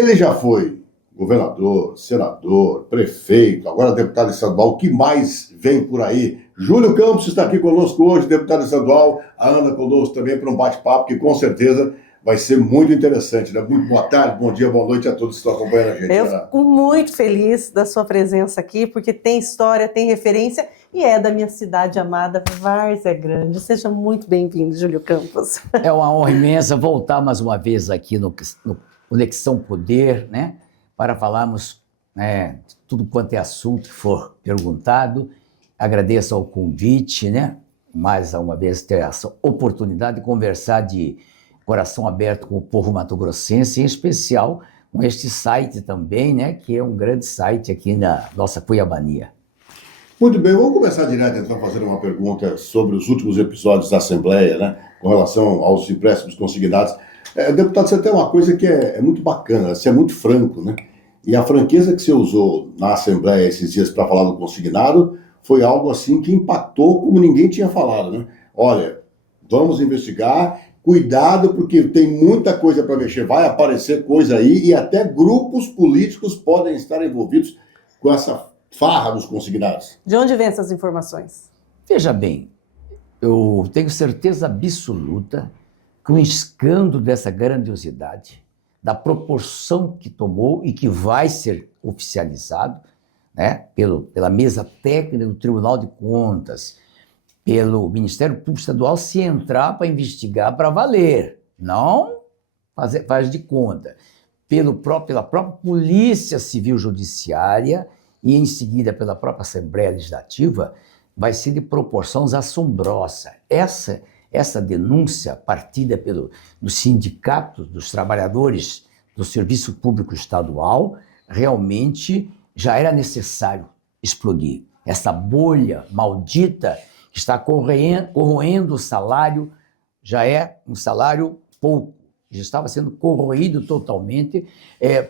Ele já foi governador, senador, prefeito, agora deputado estadual. O que mais vem por aí? Júlio Campos está aqui conosco hoje, deputado estadual. A Ana conosco também para um bate-papo que com certeza vai ser muito interessante, né? Muito boa tarde, bom dia, boa noite a todos que estão acompanhando a gente. Eu fico muito feliz da sua presença aqui, porque tem história, tem referência e é da minha cidade amada, Várzea Grande. Seja muito bem-vindo, Júlio Campos. É uma honra imensa voltar mais uma vez aqui no Conexão Poder, né? Para falarmos de tudo quanto é assunto que for perguntado. Agradeço ao convite, né? Mais uma vez ter essa oportunidade de conversar de coração aberto com o povo mato-grossense, em especial com este site também, né? Que é um grande site aqui na nossa Cuiabania. Muito bem, vamos começar direto então fazendo uma pergunta sobre os últimos episódios da Assembleia, né? Com relação aos empréstimos consignados. Deputado, você tem uma coisa que é muito bacana, você é muito franco, né? E a franqueza que você usou na Assembleia esses dias para falar do consignado foi algo assim que impactou como ninguém tinha falado, né? Olha, vamos investigar, cuidado porque tem muita coisa para mexer, vai aparecer coisa aí e até grupos políticos podem estar envolvidos com essa farra dos consignados. De onde vem essas informações? Veja bem, eu tenho certeza absoluta que o escândalo dessa grandiosidade, da proporção que tomou e que vai ser oficializado, né, pela mesa técnica do Tribunal de Contas, pelo Ministério Público Estadual, se entrar para investigar para valer, não faz de conta, pela própria Polícia Civil Judiciária e em seguida pela própria Assembleia Legislativa, vai ser de proporções assombrosas. Essa denúncia partida dos sindicatos, dos trabalhadores do Serviço Público Estadual, realmente já era necessário explodir. Essa bolha maldita que está corroendo o salário, já é um salário pouco, já estava sendo corroído totalmente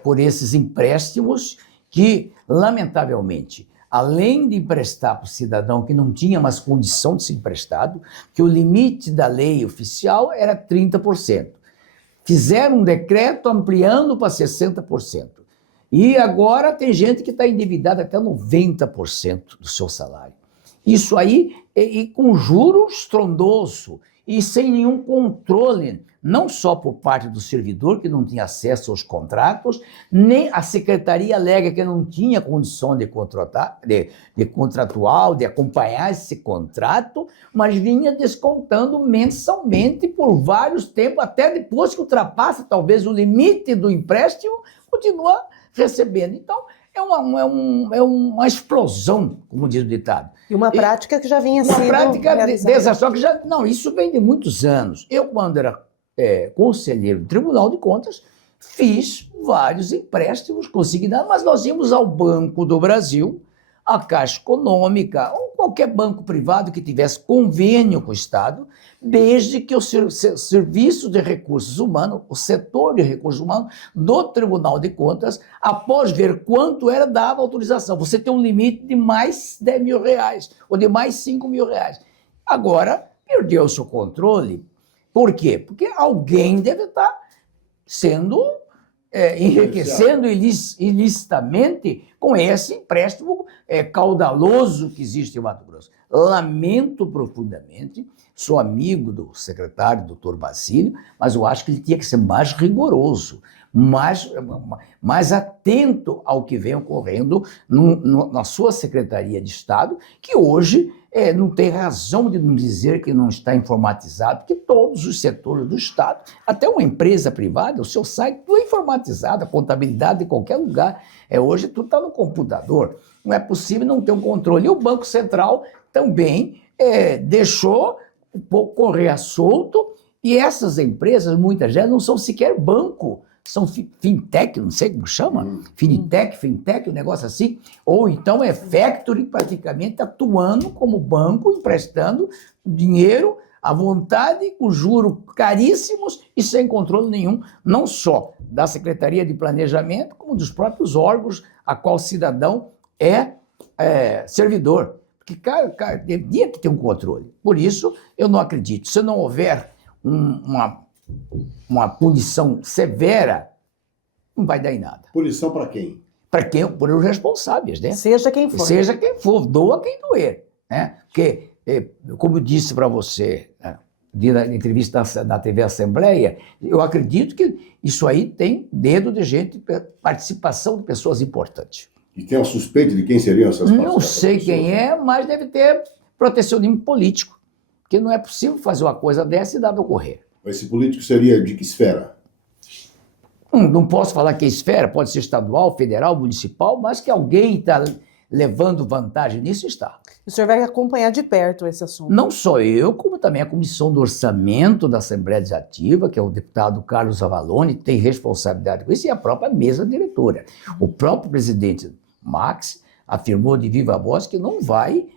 por esses empréstimos que, lamentavelmente, além de emprestar para o cidadão que não tinha mais condição de ser emprestado, que o limite da lei oficial era 30%. Fizeram um decreto ampliando para 60%. E agora tem gente que está endividada até 90% do seu salário. Isso aí, e com juro estrondoso e sem nenhum controle, não só por parte do servidor, que não tinha acesso aos contratos, nem a secretaria alega que não tinha condição de contratual, de acompanhar esse contrato, mas vinha descontando mensalmente por vários tempos, até depois que ultrapassa talvez o limite do empréstimo, continua recebendo. Então, é uma explosão, como diz o ditado. E uma prática que já vinha sendo desastrosa, que já... Não, isso vem de muitos anos. Eu, quando era conselheiro do Tribunal de Contas, fiz vários empréstimos consignados, mas nós íamos ao Banco do Brasil, à Caixa Econômica, ou qualquer banco privado que tivesse convênio com o Estado, desde que o Serviço de Recursos Humanos, o setor de recursos humanos do Tribunal de Contas, após ver quanto era, dava autorização. Você tem um limite de mais R$10 mil, ou de mais R$5 mil. Agora, perdeu o seu controle. Por quê? Porque alguém deve estar sendo enriquecendo ilicitamente com esse empréstimo caudaloso que existe em Mato Grosso. Lamento profundamente, sou amigo do secretário, doutor Basílio, mas eu acho que ele tinha que ser mais rigoroso, mais atento ao que vem ocorrendo na sua Secretaria de Estado, que hoje não tem razão de não dizer que não está informatizado, porque todos os setores do Estado, até uma empresa privada, o seu site tudo é informatizado, a contabilidade de qualquer lugar, hoje tudo está no computador, não é possível não ter um controle. E o Banco Central também deixou um pouco correr a solto, e essas empresas, muitas delas, não são sequer banco, são fintech, não sei como chama, fintech, um negócio assim, ou então é factory, praticamente atuando como banco, emprestando dinheiro à vontade, com juros caríssimos e sem controle nenhum, não só da Secretaria de Planejamento, como dos próprios órgãos a qual o cidadão é servidor. Porque cara, devia ter um controle. Por isso, eu não acredito. Se não houver uma punição severa não vai dar em nada. Punição para quem? Para quem? Por os responsáveis, né? Seja quem for. Seja quem for, doa quem doer, né? Porque, como eu disse para você, né, na entrevista na TV Assembleia, eu acredito que isso aí tem dedo de gente, participação de pessoas importantes. E tem uma suspeita de quem seriam essas pessoas? Não sei quem é, mas deve ter protecionismo político, porque não é possível fazer uma coisa dessa e dar para ocorrer. Esse político seria de que esfera? Não posso falar que é esfera, pode ser estadual, federal, municipal, mas que alguém está levando vantagem nisso está. O senhor vai acompanhar de perto esse assunto. Não só eu, como também a Comissão do Orçamento da Assembleia Legislativa, que é o deputado Carlos Avalone, tem responsabilidade com isso, e a própria mesa diretora. O próprio presidente Max afirmou de viva voz que não vai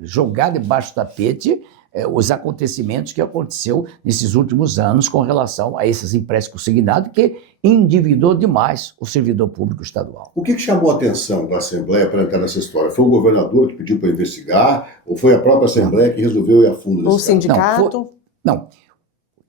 jogar debaixo do tapete os acontecimentos que aconteceu nesses últimos anos com relação a esses empréstimos consignados, que endividou demais o servidor público estadual. O que chamou a atenção da Assembleia para entrar nessa história? Foi o governador que pediu para investigar ou foi a própria Assembleia que resolveu ir a fundo nesse O caso? sindicato? Não.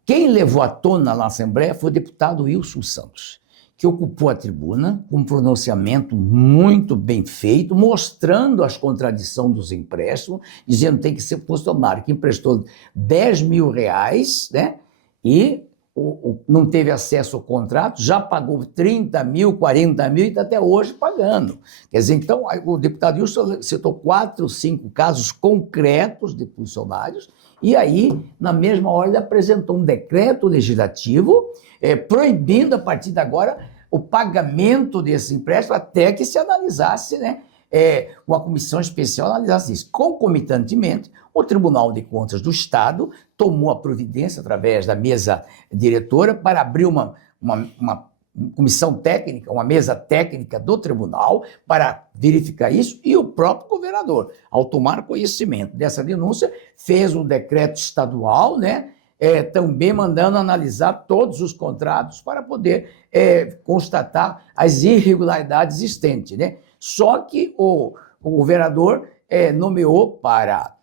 Quem levou à tona na Assembleia foi o deputado Wilson Santos, que ocupou a tribuna com um pronunciamento muito bem feito, mostrando as contradições dos empréstimos, dizendo que tem que ser funcionário que emprestou 10 mil reais, né, e não teve acesso ao contrato, já pagou 30 mil, 40 mil e está até hoje pagando. Quer dizer, então, o deputado Wilson citou 4 ou 5 casos concretos de funcionários e aí, na mesma hora, ele apresentou um decreto legislativo proibindo, a partir de agora, o pagamento desse empréstimo até que se analisasse, né, uma comissão especial analisasse isso. Concomitantemente, o Tribunal de Contas do Estado tomou a providência, através da mesa diretora, para abrir uma comissão técnica, uma mesa técnica do tribunal, para verificar isso, e o próprio governador, ao tomar conhecimento dessa denúncia, fez um decreto estadual, né, também mandando analisar todos os contratos para poder constatar as irregularidades existentes, né? Só que o governador nomeou para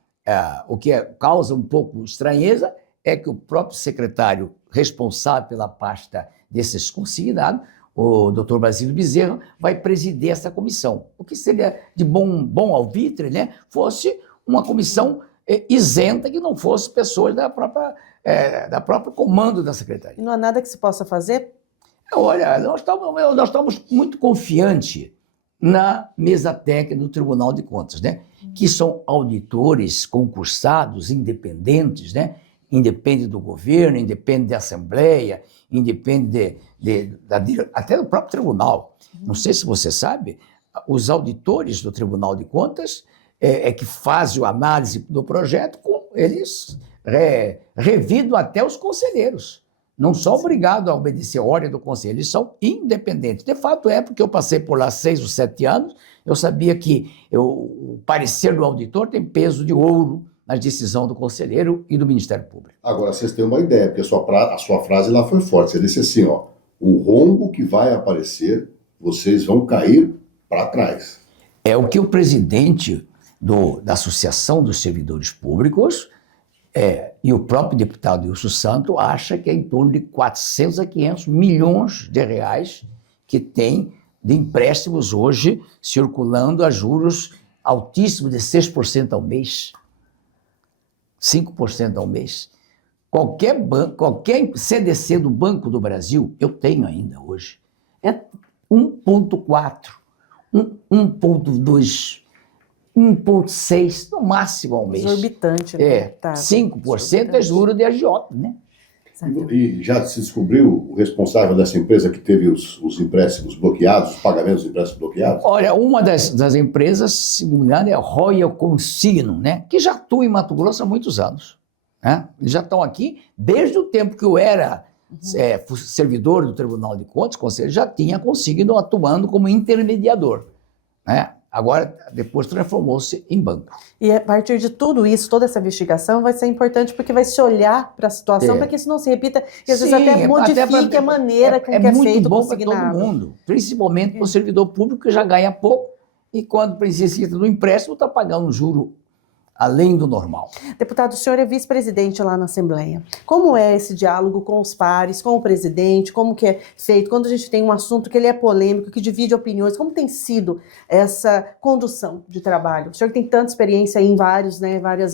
o que causa um pouco estranheza é que o próprio secretário responsável pela pasta desses consignados, o doutor Basílio Bezerra, vai presidir essa comissão. O que seria de bom alvitre, né, fosse uma comissão isenta, que não fosse pessoas da própria comando da secretaria. E não há nada que se possa fazer? Olha, nós estamos muito confiantes na mesa técnica do Tribunal de Contas, né? Que são auditores concursados, independentes, né? Independe do governo, independe da Assembleia, independe até do próprio tribunal. Não sei se você sabe, os auditores do Tribunal de Contas que fazem a análise do projeto, eles revidam até os conselheiros. Não são obrigados a obedecer a ordem do conselho, eles são independentes. De fato porque eu passei por lá 6 ou 7 anos, eu sabia que o parecer do auditor tem peso de ouro na decisão do conselheiro e do Ministério Público. Agora, vocês têm uma ideia, porque a sua frase lá foi forte. Você disse assim, ó, o rombo que vai aparecer, vocês vão cair para trás. É o que o presidente da Associação dos Servidores Públicos e o próprio deputado Wilson Santos acha que é em torno de 400 a 500 milhões de reais que tem de empréstimos hoje circulando a juros altíssimos de 6% ao mês, 5% ao mês. Qualquer CDC do Banco do Brasil, eu tenho ainda hoje, é 1,4, 1,2, 1,6 no máximo ao mês. Exorbitante, né? 5% é juro de agiota, né? E já se descobriu o responsável dessa empresa que teve os empréstimos bloqueados, os pagamentos dos empréstimos bloqueados? Olha, uma das empresas, se não me engano, é a Royal Consignum, né? Que já atua em Mato Grosso há muitos anos. Né? Eles já estão aqui desde o tempo que eu era servidor do Tribunal de Contas, conselheiro, já tinha conseguido atuando como intermediador. Né? Agora, depois transformou-se em banco. E a partir de tudo isso, toda essa investigação vai ser importante porque vai se olhar para a situação para que isso não se repita e às vezes até modifique a maneira com que é feito o consignado. É muito bom para todo mundo, principalmente para o servidor público que já ganha pouco e quando precisa do empréstimo está pagando um juro além do normal. Deputado, o senhor é vice-presidente lá na Assembleia. Como é esse diálogo com os pares, com o presidente? Como que é feito quando a gente tem um assunto que ele é polêmico, que divide opiniões? Como tem sido essa condução de trabalho? O senhor tem tanta experiência em várias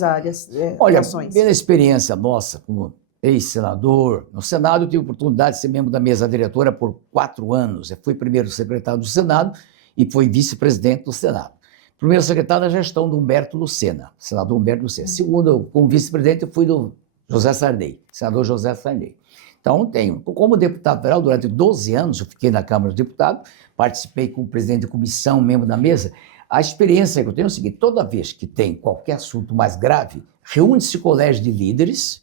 áreas Olha, ações. pela experiência nossa como ex-senador, no Senado eu tive a oportunidade de ser membro da mesa diretora por 4 anos. Eu fui primeiro secretário do Senado e fui vice-presidente do Senado. Primeiro secretário da gestão do Humberto Lucena, senador Humberto Lucena. Segundo, como vice-presidente, eu fui do José Sarney, senador José Sarney. Então, como deputado federal, durante 12 anos, eu fiquei na Câmara dos Deputados, participei como presidente de comissão, membro da mesa. A experiência que eu tenho é o seguinte: toda vez que tem qualquer assunto mais grave, reúne-se colégio de líderes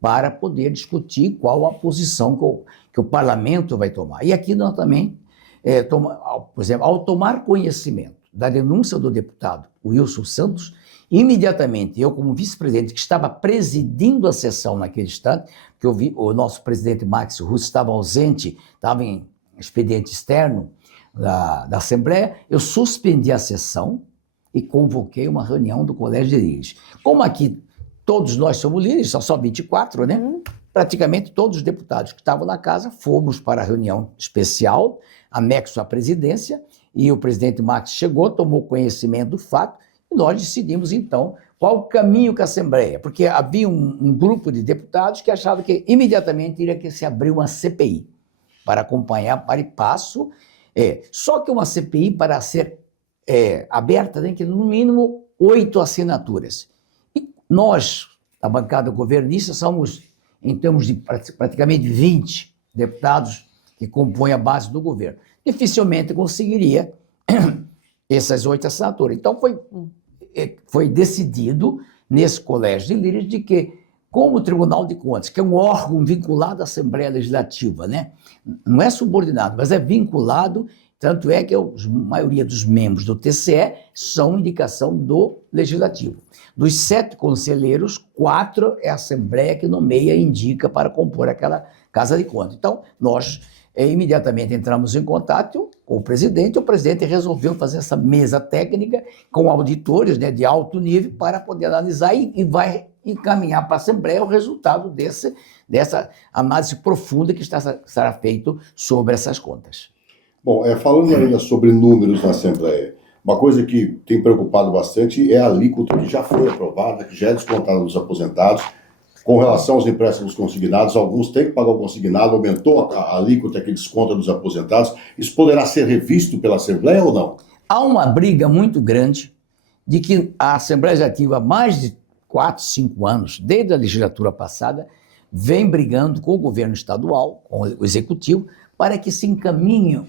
para poder discutir qual a posição que o parlamento vai tomar. E aqui nós também, por exemplo, ao tomar conhecimento da denúncia do deputado Wilson Santos, imediatamente eu, como vice-presidente, que estava presidindo a sessão naquele instante, que eu vi o nosso presidente Max Russo estava ausente, estava em expediente externo da Assembleia, eu suspendi a sessão e convoquei uma reunião do Colégio de Líderes. Como aqui todos nós somos líderes, são só 24, né? Praticamente todos os deputados que estavam na casa fomos para a reunião especial, anexo à presidência, e o presidente Max chegou, tomou conhecimento do fato, e nós decidimos, então, qual o caminho que a Assembleia, porque havia um grupo de deputados que achavam que imediatamente iria que se abrir uma CPI para acompanhar para e passo. Só que uma CPI, para ser aberta, tem que no mínimo 8 assinaturas. E nós, a bancada governista, somos, em termos de praticamente 20 deputados que compõem a base do governo. Dificilmente conseguiria essas 8 assinaturas. Então, foi decidido, nesse colégio de líderes, de que, como o Tribunal de Contas, que é um órgão vinculado à Assembleia Legislativa, né? Não é subordinado, mas é vinculado, tanto é que a maioria dos membros do TCE são indicação do Legislativo. Dos 7 conselheiros, 4 é a Assembleia que nomeia e indica para compor aquela Casa de Contas. Então, nós imediatamente entramos em contato com o presidente resolveu fazer essa mesa técnica com auditores, né, de alto nível para poder analisar e vai encaminhar para a Assembleia o resultado dessa análise profunda que será feito sobre essas contas. Bom, falando ainda sobre números na Assembleia, uma coisa que tem preocupado bastante é a alíquota que já foi aprovada, que já é descontada dos aposentados. Com relação aos empréstimos consignados, alguns têm que pagar o consignado, aumentou a alíquota que desconta dos aposentados. Isso poderá ser revisto pela Assembleia ou não? Há uma briga muito grande de que a Assembleia Legislativa, há mais de 4, 5 anos, desde a legislatura passada, vem brigando com o governo estadual, com o executivo, para que se encaminhe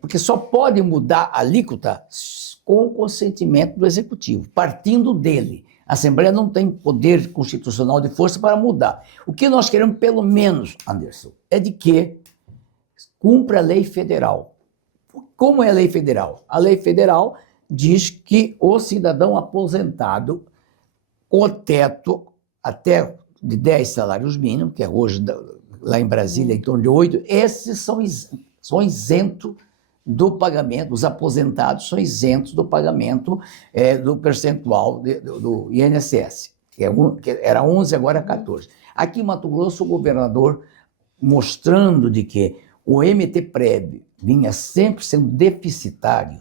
porque só pode mudar a alíquota com o consentimento do executivo, partindo dele. A Assembleia não tem poder constitucional de força para mudar. O que nós queremos, pelo menos, Anderson, é de que cumpra a lei federal. Como é a lei federal? A lei federal diz que o cidadão aposentado com teto até de 10 salários mínimos, que é hoje lá em Brasília em torno de 8, esses são isentos do pagamento, os aposentados são isentos do pagamento do percentual do INSS, que era 11, agora é 14. Aqui em Mato Grosso, o governador, mostrando de que o MT-Prev vinha sempre sendo deficitário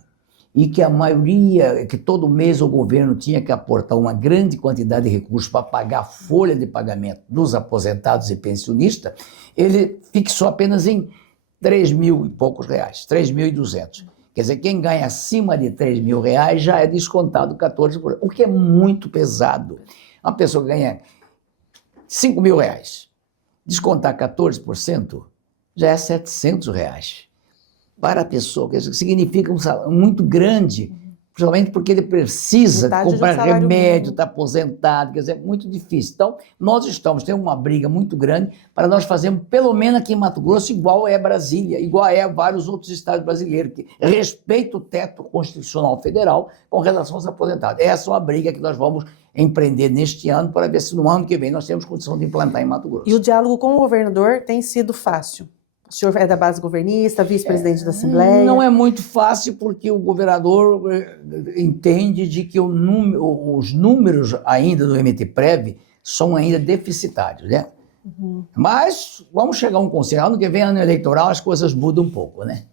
e que a maioria, que todo mês o governo tinha que aportar uma grande quantidade de recursos para pagar a folha de pagamento dos aposentados e pensionistas, ele fixou apenas em 3 mil e poucos reais, 3.200. Quer dizer, quem ganha acima de 3 mil reais já é descontado 14%, o que é muito pesado. Uma pessoa que ganha 5 mil reais, descontar 14%, já é 700 reais. Para a pessoa, que significa um salário muito grande, principalmente porque ele precisa comprar remédio, está aposentado, quer dizer, é muito difícil. Então, nós temos uma briga muito grande para nós fazermos, pelo menos aqui em Mato Grosso, igual é Brasília, igual é vários outros estados brasileiros, que respeita o teto constitucional federal com relação aos aposentados. Essa é uma briga que nós vamos empreender neste ano para ver se no ano que vem nós temos condição de implantar em Mato Grosso. E o diálogo com o governador tem sido fácil? O senhor é da base governista, vice-presidente da Assembleia? Não é muito fácil porque o governador entende de que os números ainda do MTPrev são ainda deficitários, né? Mas vamos chegar a um conselho. Ano que vem, ano eleitoral, as coisas mudam um pouco, né?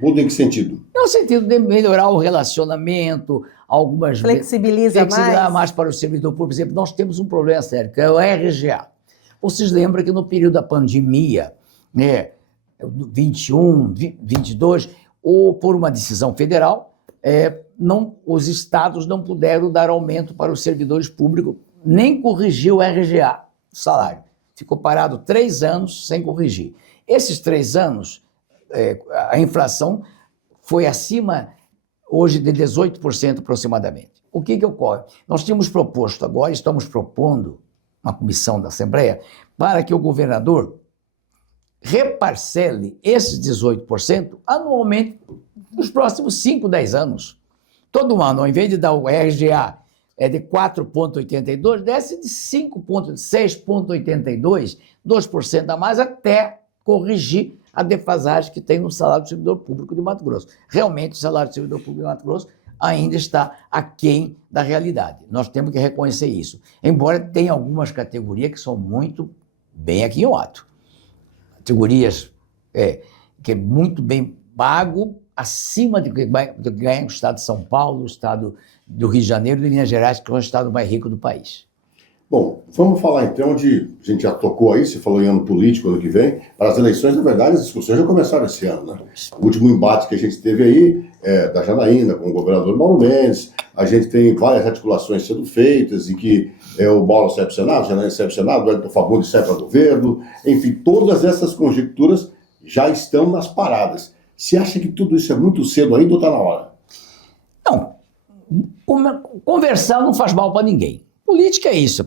Muda em que sentido? No sentido de melhorar o relacionamento, algumas Flexibiliza mais para o servidor público. Por exemplo, nós temos um problema sério, que é o RGA. Vocês lembram que no período da pandemia, né, 21, 22, ou por uma decisão federal, os estados não puderam dar aumento para os servidores públicos, nem corrigir o RGA, o salário. Ficou parado 3 anos sem corrigir. Esses 3 anos, a inflação foi acima, hoje, de 18% aproximadamente. O que ocorre? Nós tínhamos proposto agora, estamos propondo uma comissão da Assembleia, para que o governador reparcele esses 18% anualmente nos próximos 5, 10 anos. Todo ano, ao invés de dar o RGA de 4,82, desce de 6,82, 2% a mais, até corrigir a defasagem que tem no salário do servidor público de Mato Grosso. Realmente, o salário do servidor público de Mato Grosso ainda está aquém da realidade. Nós temos que reconhecer isso. Embora tenha algumas categorias que são muito bem aquinhoadas. Categorias que é muito bem pago, acima do que ganha o estado de São Paulo, o estado do Rio de Janeiro e de Minas Gerais, que é o estado mais rico do país. Bom, vamos falar então a gente já tocou aí, você falou em ano político, ano que vem, para as eleições, na verdade, as discussões já começaram esse ano, né? O último embate que a gente teve aí da Janaína com o governador Mauro Mendes, a gente tem várias articulações sendo feitas e que o Mauro sai para o Senado, a Janaína sai para o Senado, o Elton Fagundes sai para o governo, enfim, todas essas conjecturas já estão nas paradas. Você acha que tudo isso é muito cedo ainda ou está na hora? Não, conversar não faz mal para ninguém. Política é isso,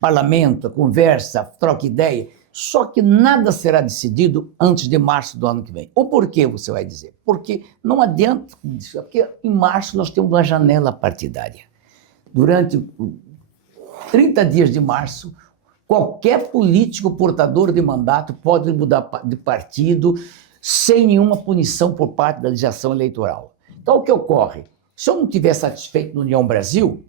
parlamento, conversa, troca ideia, só que nada será decidido antes de março do ano que vem. O porquê, você vai dizer? Porque não adianta, porque em março nós temos uma janela partidária. Durante 30 dias de março, qualquer político portador de mandato pode mudar de partido sem nenhuma punição por parte da legislação eleitoral. Então, o que ocorre? Se eu não estiver satisfeito no União Brasil,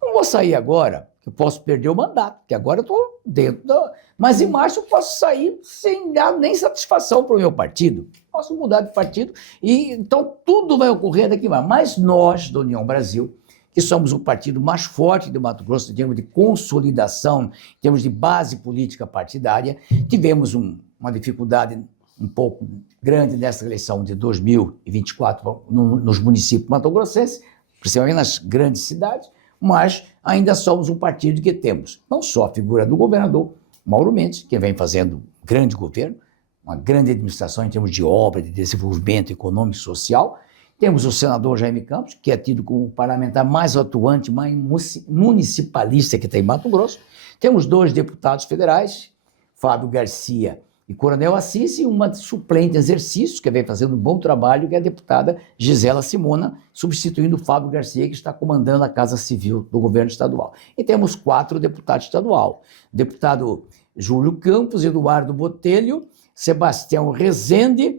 não vou sair agora, eu posso perder o mandato, porque agora eu estou dentro da... Mas em março eu posso sair sem dar nem satisfação para o meu partido. Posso mudar de partido e então tudo vai ocorrer daqui a mais. Mas nós, da União Brasil, que somos o partido mais forte de Mato Grosso em termos de consolidação, em termos de base política partidária, tivemos uma dificuldade um pouco grande nessa eleição de 2024 nos municípios mato-grossenses, principalmente nas grandes cidades, mas ainda somos um partido que temos não só a figura do governador Mauro Mendes, que vem fazendo um grande governo, uma grande administração em termos de obra, de desenvolvimento econômico e social, temos o senador Jaime Campos, que é tido como o parlamentar mais atuante, mais municipalista que tem em Mato Grosso, temos 2 deputados federais, Fábio Garcia e Coronel Assis, e uma suplente em exercício, que vem fazendo um bom trabalho, que é a deputada Gisela Simona, substituindo o Fábio Garcia, que está comandando a Casa Civil do governo estadual. E temos 4 deputados estadual. Deputado Júlio Campos, Eduardo Botelho, Sebastião Rezende,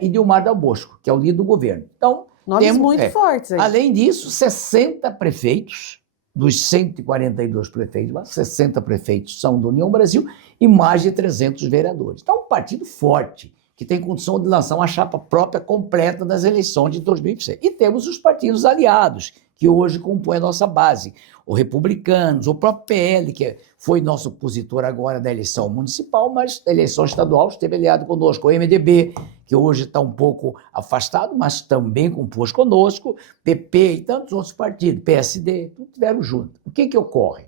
e Dilmar Dal Bosco, que é o líder do governo. Então, nomes temos, muito fortes aí. Além disso, 60 prefeitos, dos 142 prefeitos, mas 60 prefeitos são da União Brasil e mais de 300 vereadores. Então, um partido forte, que tem condição de lançar uma chapa própria completa nas eleições de 2026. E temos os partidos aliados, que hoje compõem a nossa base. Os Republicanos, o próprio PL, que foi nosso opositor agora da eleição municipal, mas da eleição estadual esteve aliado conosco. O MDB, que hoje está um pouco afastado, mas também compôs conosco, PP e tantos outros partidos, PSD, tudo estiveram juntos. O que ocorre?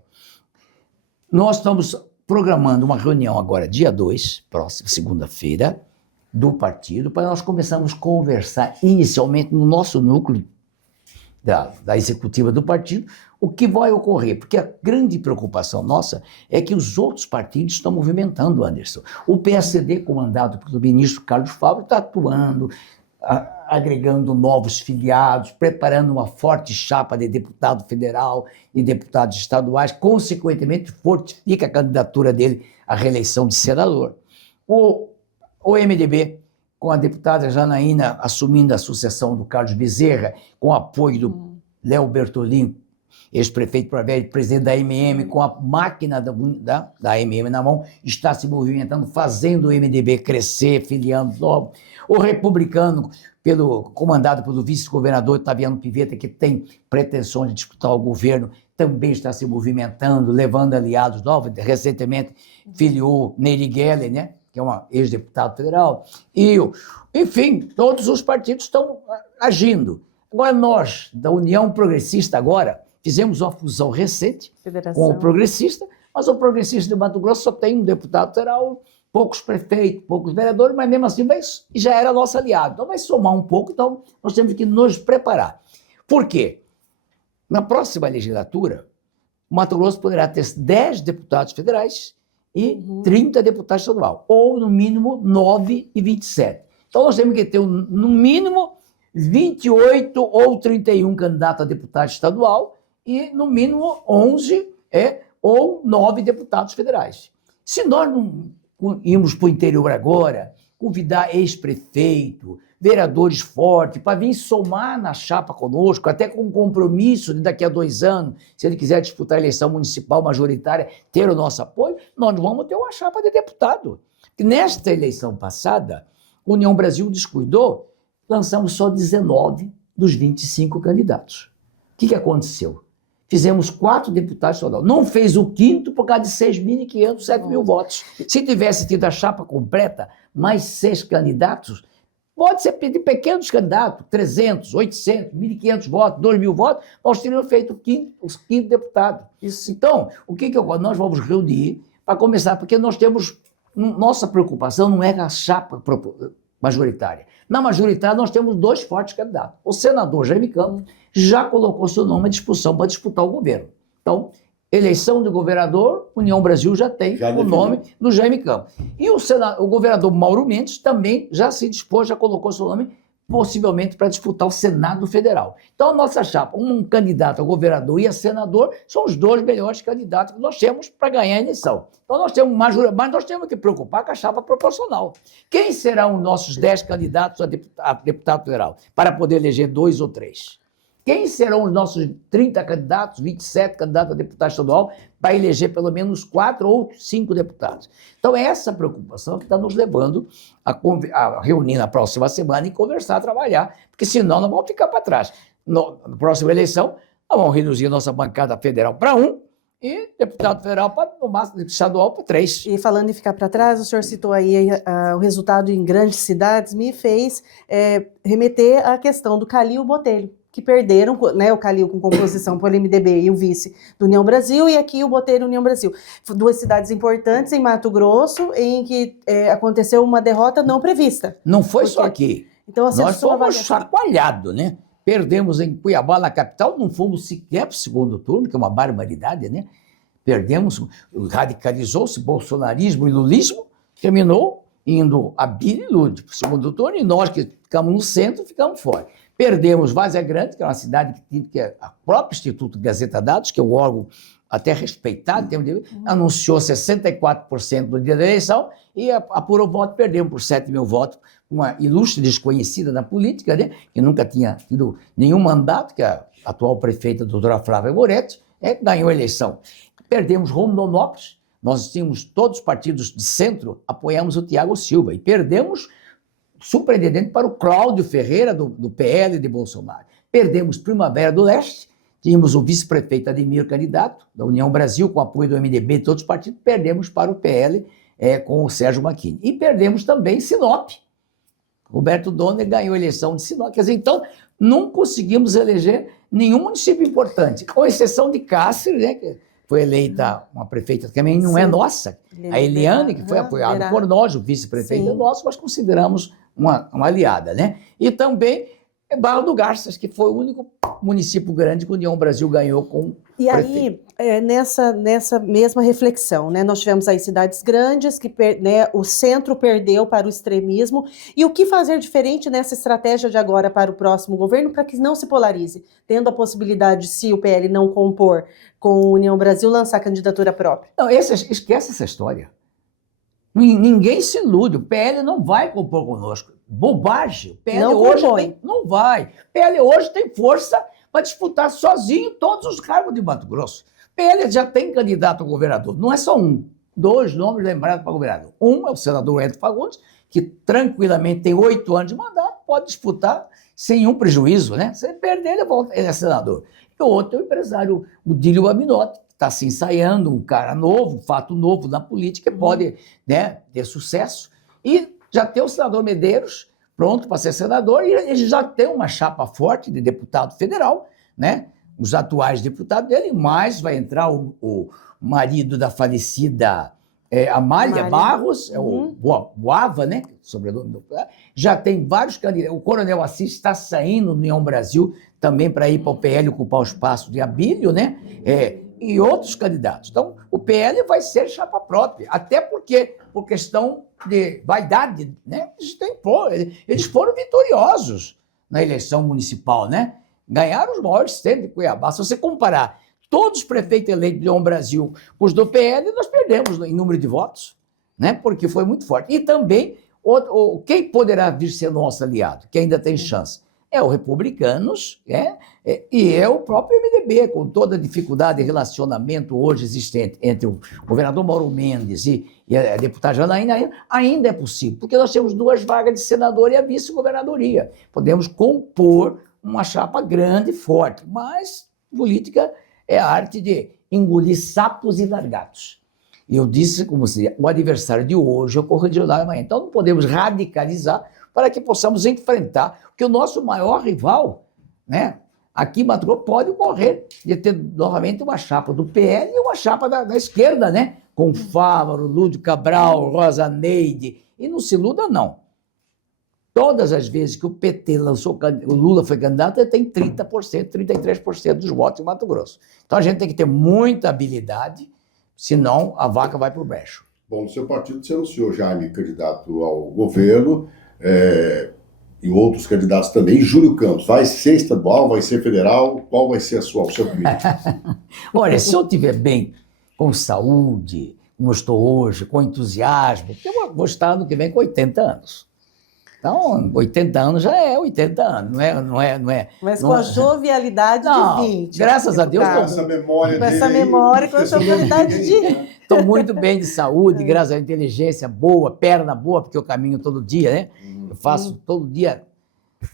Nós estamos programando uma reunião agora, dia 2, próxima segunda-feira, do partido, para nós começarmos a conversar inicialmente no nosso núcleo da executiva do partido, o que vai ocorrer, porque a grande preocupação nossa é que os outros partidos estão movimentando, Anderson. O PSD, comandado pelo ministro Carlos Fávaro, está atuando, agregando novos filiados, preparando uma forte chapa de deputado federal e deputados estaduais, consequentemente fortifica a candidatura dele à reeleição de senador. O O MDB, com a deputada Janaína assumindo a sucessão do Carlos Bezerra, com o apoio do Léo Bertolin, ex-prefeito para velho, presidente da MM, com a máquina da MM na mão, está se movimentando, fazendo o MDB crescer, filiando logo. O republicano, comandado pelo vice-governador Otaviano Pivetta, que tem pretensões de disputar o governo, também está se movimentando, levando aliados novos. Recentemente filiou Neri Geller, né, que é uma ex-deputado federal. Enfim, todos os partidos estão agindo. Agora nós, da União Progressista agora, fizemos uma fusão recente com o Progressista, mas o Progressista de Mato Grosso só tem um deputado federal, poucos prefeitos, poucos vereadores, mas mesmo assim já era nosso aliado. Então vai somar um pouco, então nós temos que nos preparar. Por quê? Na próxima legislatura, o Mato Grosso poderá ter 10 deputados federais e 30 deputados estaduais, ou no mínimo 9 e 27. Então nós temos que ter no mínimo 28 ou 31 candidatos a deputado estadual e no mínimo 11 ou 9 deputados federais. Se nós não irmos para o interior agora, convidar ex-prefeito, vereadores fortes, para vir somar na chapa conosco, até com um compromisso de daqui a 2 anos, se ele quiser disputar a eleição municipal majoritária, ter o nosso apoio, nós vamos ter uma chapa de deputado. Nesta eleição passada, a União Brasil descuidou, lançamos só 19 dos 25 candidatos. O que aconteceu? Fizemos 4 deputados estaduais. Não fez o 5º por causa de 6.500, 7.000 votos. Se tivesse tido a chapa completa, mais 6 candidatos, pode ser de pequenos candidatos, 300, 800, 1.500 votos, 2.000 votos, nós teríamos feito o 5º deputado. Isso. Então, nós vamos reunir para começar, porque nós temos, nossa preocupação não é a chapa majoritária. Na majoritária, nós temos 2 fortes candidatos. O senador Jaime Campos já colocou seu nome à disposição para disputar o governo. Então, eleição de governador, União Brasil já tem o nome do Jaime Campos. E o governador Mauro Mendes também já se dispôs, já colocou seu nome, possivelmente para disputar o Senado Federal. Então, a nossa chapa, um candidato a governador e a senador, são os 2 melhores candidatos que nós temos para ganhar a eleição. Então, nós temos mas nós temos que preocupar com a chapa proporcional. Quem serão os nossos 10 candidatos a deputado federal, para poder eleger 2 ou 3? Quem serão os nossos 30 candidatos, 27 candidatos a deputado estadual, para eleger pelo menos 4 ou 5 deputados? Então, é essa preocupação que está nos levando a reunir na próxima semana e conversar, trabalhar, porque senão nós vamos ficar para trás. Na próxima eleição, nós vamos reduzir a nossa bancada federal para 1 e deputado federal, no máximo estadual, para 3. E falando em ficar para trás, o senhor citou aí o resultado em grandes cidades, me fez remeter à questão do Calil Botelho, que perderam, né, o Calil com composição pelo MDB e o vice do União Brasil, e aqui o Botelho União Brasil. 2 cidades importantes em Mato Grosso, em que aconteceu uma derrota não prevista. Não foi só aqui. Então, nós fomos chacoalhados, né? Perdemos em Cuiabá, na capital, não fomos sequer para o segundo turno, que é uma barbaridade, né? Perdemos, radicalizou-se bolsonarismo e lulismo, terminou indo a Bira e Lula para o segundo turno, e nós que ficamos no centro, ficamos fora. Perdemos Várzea Grande, que é uma cidade que é o próprio Instituto Gazeta Dados, que é um órgão até respeitado, anunciou 64% no dia da eleição e apurou voto, perdemos por 7.000 votos, uma ilustre desconhecida na política, né, que nunca tinha tido nenhum mandato, que é a atual prefeita, a doutora Flávia Moretti, ganhou a eleição. Perdemos Rondonópolis, nós tínhamos todos os partidos de centro, apoiamos o Thiago Silva, e perdemos surpreendente para o Cláudio Ferreira, do PL de Bolsonaro. Perdemos Primavera do Leste, tínhamos o vice-prefeito Ademir candidato, da União Brasil, com apoio do MDB e todos os partidos, perdemos para o PL com o Sérgio Macchini. E perdemos também Sinop. Roberto Donner ganhou a eleição de Sinop. Quer dizer, então, não conseguimos eleger nenhum município importante, com exceção de Cáceres, né, que foi eleita uma prefeita que também não é nossa, a Eliane, que foi apoiada por nós, o vice-prefeito é nosso, mas consideramos uma aliada, né? E também Barra do Garças, que foi o único município grande que a União Brasil ganhou com e prefeito. Aí, nessa mesma reflexão, né, nós tivemos aí cidades grandes, que o centro perdeu para o extremismo, e o que fazer diferente nessa estratégia de agora para o próximo governo, para que não se polarize, tendo a possibilidade, se o PL não compor com a União Brasil, lançar candidatura própria? Não, esquece essa história. Ninguém se ilude, o PL não vai compor conosco. Bobagem, o PL Não hoje compõe. não vai. O PL hoje tem força para disputar sozinho todos os cargos de Mato Grosso. O PL já tem candidato a governador, não é só um. 2 nomes lembrados para governador. Um é o senador Edson Fagundes, que tranquilamente tem 8 anos de mandato, pode disputar sem nenhum prejuízo, né? Se ele perder, ele é senador. E o outro é o empresário, o Dílio Aminotti, que está se ensaiando, um cara novo, um fato novo na política, que pode, né, ter sucesso. E já tem o senador Medeiros, pronto para ser senador, e ele já tem uma chapa forte de deputado federal, né? Os atuais deputados dele, mais vai entrar o marido da falecida Amália Barros, é o Boava, né? Sobrenome do... Já tem vários candidatos. O Coronel Assis está saindo do União Brasil também para ir para o PL ocupar o espaço de Abílio, né? E outros candidatos. Então, o PL vai ser chapa própria, até porque, por questão de vaidade, né? Eles foram vitoriosos na eleição municipal, né? Ganharam os maiores centros de Cuiabá. Se você comparar todos os prefeitos eleitos de União Brasil com os do PL, nós perdemos em número de votos, né? Porque foi muito forte. E também, quem poderá vir ser nosso aliado, que ainda tem chance? É o Republicanos, e é o próprio MDB, com toda a dificuldade de relacionamento hoje existente entre o governador Mauro Mendes e a deputada Janaína, ainda é possível, porque nós temos 2 vagas de senador e a vice-governadoria. Podemos compor uma chapa grande e forte, mas política é a arte de engolir sapos e largatos. E eu disse, como se o adversário de hoje é o Correio da Manhã. Então não podemos radicalizar para que possamos enfrentar, porque o nosso maior rival, né, aqui em Mato Grosso, pode ocorrer de ter novamente uma chapa do PL e uma chapa da esquerda, né, com Fávaro, Lúdio Cabral, Rosa Neide, e não se iluda não. Todas as vezes que o PT lançou, o Lula foi candidato, ele tem 30%, 33% dos votos em Mato Grosso. Então a gente tem que ter muita habilidade, senão a vaca vai para o brejo. Bom, no seu partido você anunciou Jaime candidato ao governo, e outros candidatos também. Júlio Campos, vai ser estadual, vai ser federal? Qual vai ser o seu caminho? Olha, se eu estiver bem, com saúde, como eu estou hoje, com entusiasmo, porque eu vou estar ano que vem com 80 anos. Então, 80 anos já é 80 anos, não é. Mas com a jovialidade não, de 20. Graças a Deus. Com essa memória com essa memória, com a jovialidade de... Estou muito bem de saúde, graças à inteligência boa, perna boa, porque eu caminho todo dia, né? Eu faço todo dia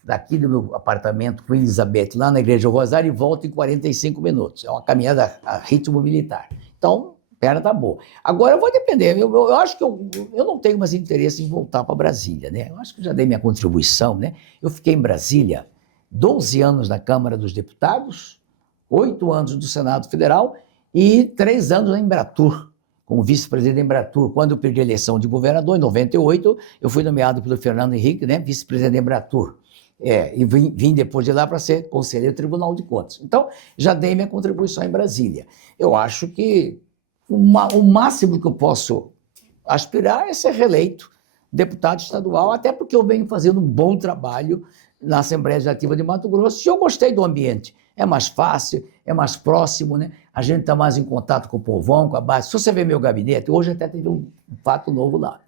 daqui do meu apartamento com Elizabeth, lá na Igreja do Rosário, e volto em 45 minutos. É uma caminhada a ritmo militar. Então, perna está boa. Agora, eu vou depender. Eu acho que eu não tenho mais interesse em voltar para Brasília, né? Eu acho que eu já dei minha contribuição, né? Eu fiquei em Brasília 12 anos na Câmara dos Deputados, 8 anos do Senado Federal e 3 anos na Embratur, como vice-presidente da Embratur. Quando eu perdi a eleição de governador, em 98, eu fui nomeado pelo Fernando Henrique, né, vice-presidente da Embratur. E vim depois de lá para ser conselheiro do Tribunal de Contas. Então, já dei minha contribuição em Brasília. Eu acho que o máximo que eu posso aspirar é ser reeleito deputado estadual, até porque eu venho fazendo um bom trabalho na Assembleia Legislativa de Mato Grosso, e eu gostei do ambiente. É mais fácil, é mais próximo, né? A gente está mais em contato com o povão, com a base. Se você ver meu gabinete, hoje até teve um fato novo lá.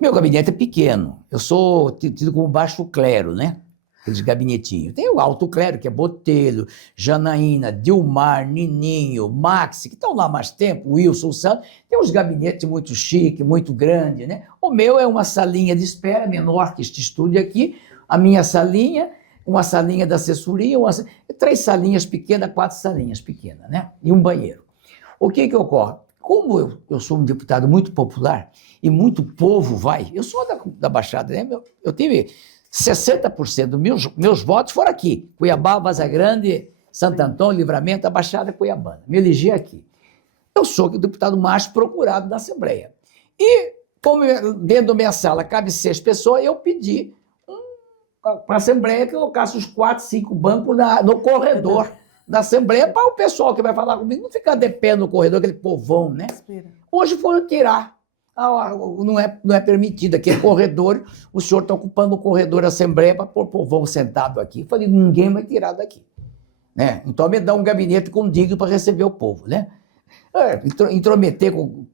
Meu gabinete é pequeno, eu sou tido como baixo clero, né? Aqueles gabinetinhos. Tem o alto clero, que é Botelho, Janaína, Dilmar, Nininho, Maxi, que estão lá há mais tempo, Wilson Santos. Tem uns gabinetes muito chiques, muito grandes, né? O meu é uma salinha de espera, menor que este estúdio aqui, a minha salinha, uma salinha da assessoria, 3 salinhas pequenas, 4 salinhas pequenas, né? E um banheiro. O que ocorre? Como eu sou um deputado muito popular e muito povo vai, eu sou da Baixada, né? Eu tive 60% dos meus votos foram aqui, Cuiabá, Vaza Grande, Santo Antônio, Livramento, a Baixada Cuiabana. Me elegi aqui. Eu sou o deputado mais procurado da Assembleia. E, como dentro da minha sala cabe 6 pessoas, eu pedi para a Assembleia que colocasse os 4, 5 bancos no corredor da Assembleia para o pessoal que vai falar comigo não ficar de pé no corredor, aquele povão, né? Hoje foram tirar. Não é permitido, aquele corredor, o senhor está ocupando o corredor da Assembleia para pôr o povão sentado aqui. Eu falei, ninguém vai tirar daqui. Né? Então me dá um gabinete condigno para receber o povo, né? Intrometer com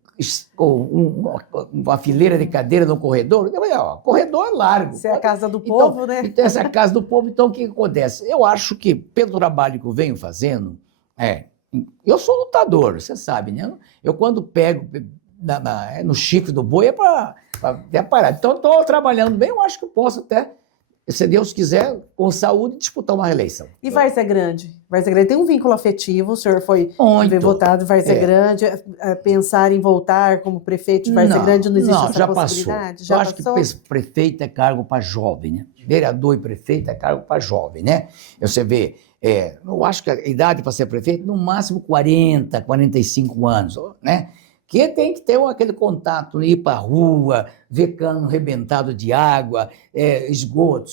uma fileira de cadeira no corredor. Eu falei, ó, corredor é largo. Isso é a casa do povo, né? Então, essa é a casa do povo. Então, o que acontece? Eu acho que, pelo trabalho que eu venho fazendo, eu sou lutador, você sabe, né? Eu quando pego no chifre do boi é para parar. Então, estou trabalhando bem, eu acho que eu posso até, se Deus quiser, com saúde, disputar uma reeleição. E Várzea Grande? Várzea Grande tem um vínculo afetivo, o senhor foi votado em Várzea Grande, pensar em voltar como prefeito de Várzea Grande não existe essa possibilidade? Já passou. Eu acho que prefeito é cargo para jovem, né? Vereador e prefeito é cargo para jovem, né? Você vê, eu acho que a idade para ser prefeito, no máximo 40, 45 anos, né? Que tem que ter aquele contato, ir para a rua, ver cano arrebentado de água, esgoto,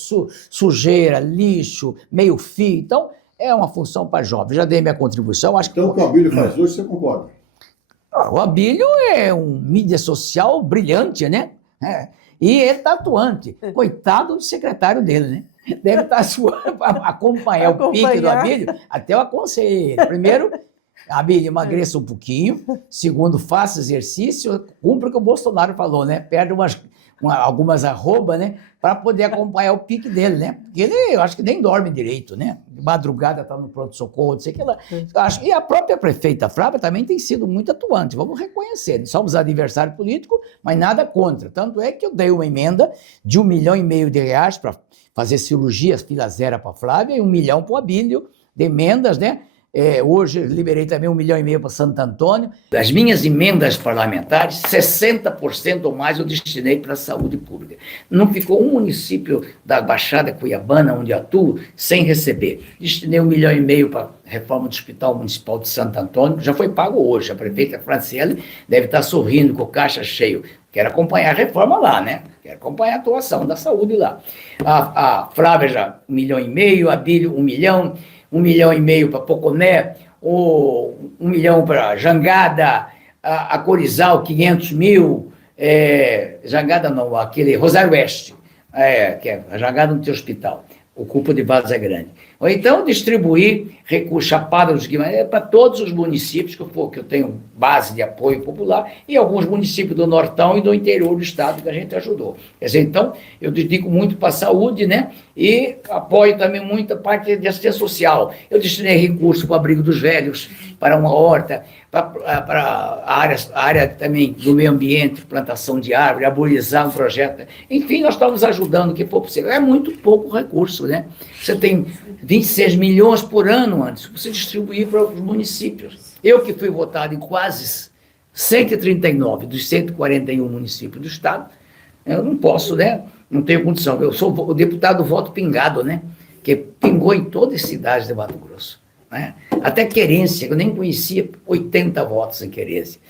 sujeira, lixo, meio-fio. Então, é uma função para jovem. Já dei minha contribuição. Acho então, o que o Abílio faz hoje, você concorda? O Abílio é um mídia social brilhante, né? E ele está atuante. Coitado do secretário dele, né? Deve estar suando para acompanhar o pique do Abílio. Até eu aconselho. Primeiro, Abílio, emagreça um pouquinho. Segundo, faça exercício. Cumpra o que o Bolsonaro falou, né? Perde algumas arrobas, né? Para poder acompanhar o pique dele, né? Porque ele, eu acho que nem dorme direito, né? De madrugada está no pronto-socorro, não sei o que lá. E a própria prefeita Flávia também tem sido muito atuante. Vamos reconhecer. Somos adversário político, mas nada contra. Tanto é que eu dei uma emenda de R$1,5 milhão para fazer cirurgias fila zero para a Flávia e R$1 milhão para o Abílio de emendas, né? Hoje liberei também R$1,5 milhão para Santo Antônio. Das minhas emendas parlamentares, 60% ou mais eu destinei para a saúde pública. Não ficou um município da Baixada Cuiabana, onde atuo, sem receber. Destinei R$1,5 milhão para a reforma do Hospital Municipal de Santo Antônio, já foi pago hoje. A prefeita Franciele deve estar sorrindo com o caixa cheio. Quero acompanhar a reforma lá, né? Quero acompanhar a atuação da saúde lá. A Flávia já R$1,5 milhão, a Abílio R$1 milhão, R$1,5 milhão para Poconé, R$1 milhão para Jangada, a Corizal, 500 mil, Jangada não, aquele Rosário Oeste, que é a Jangada no teu hospital, ocupa de Várzea Grande. Ou então distribuir recursos, Chapada dos Guimarães, para todos os municípios que eu tenho base de apoio popular e alguns municípios do Nortão e do interior do estado que a gente ajudou. Quer dizer, então, eu dedico muito para a saúde, né? E apoio também muito a parte de assistência social. Eu destinei recursos para o abrigo dos velhos, para uma horta, para a área também do meio ambiente, plantação de árvore, arborizar um projeto. Enfim, nós estamos ajudando o que for possível. É muito pouco recurso, né? Você tem 26 milhões por ano antes, você distribuir para os municípios. Eu que fui votado em quase 139 dos 141 municípios do estado, eu não posso, né? Não tenho condição. Eu sou o deputado voto pingado, né? Que pingou em todas as cidades de Mato Grosso. Né? Até Querência, eu nem conhecia, 80 votos em Querência.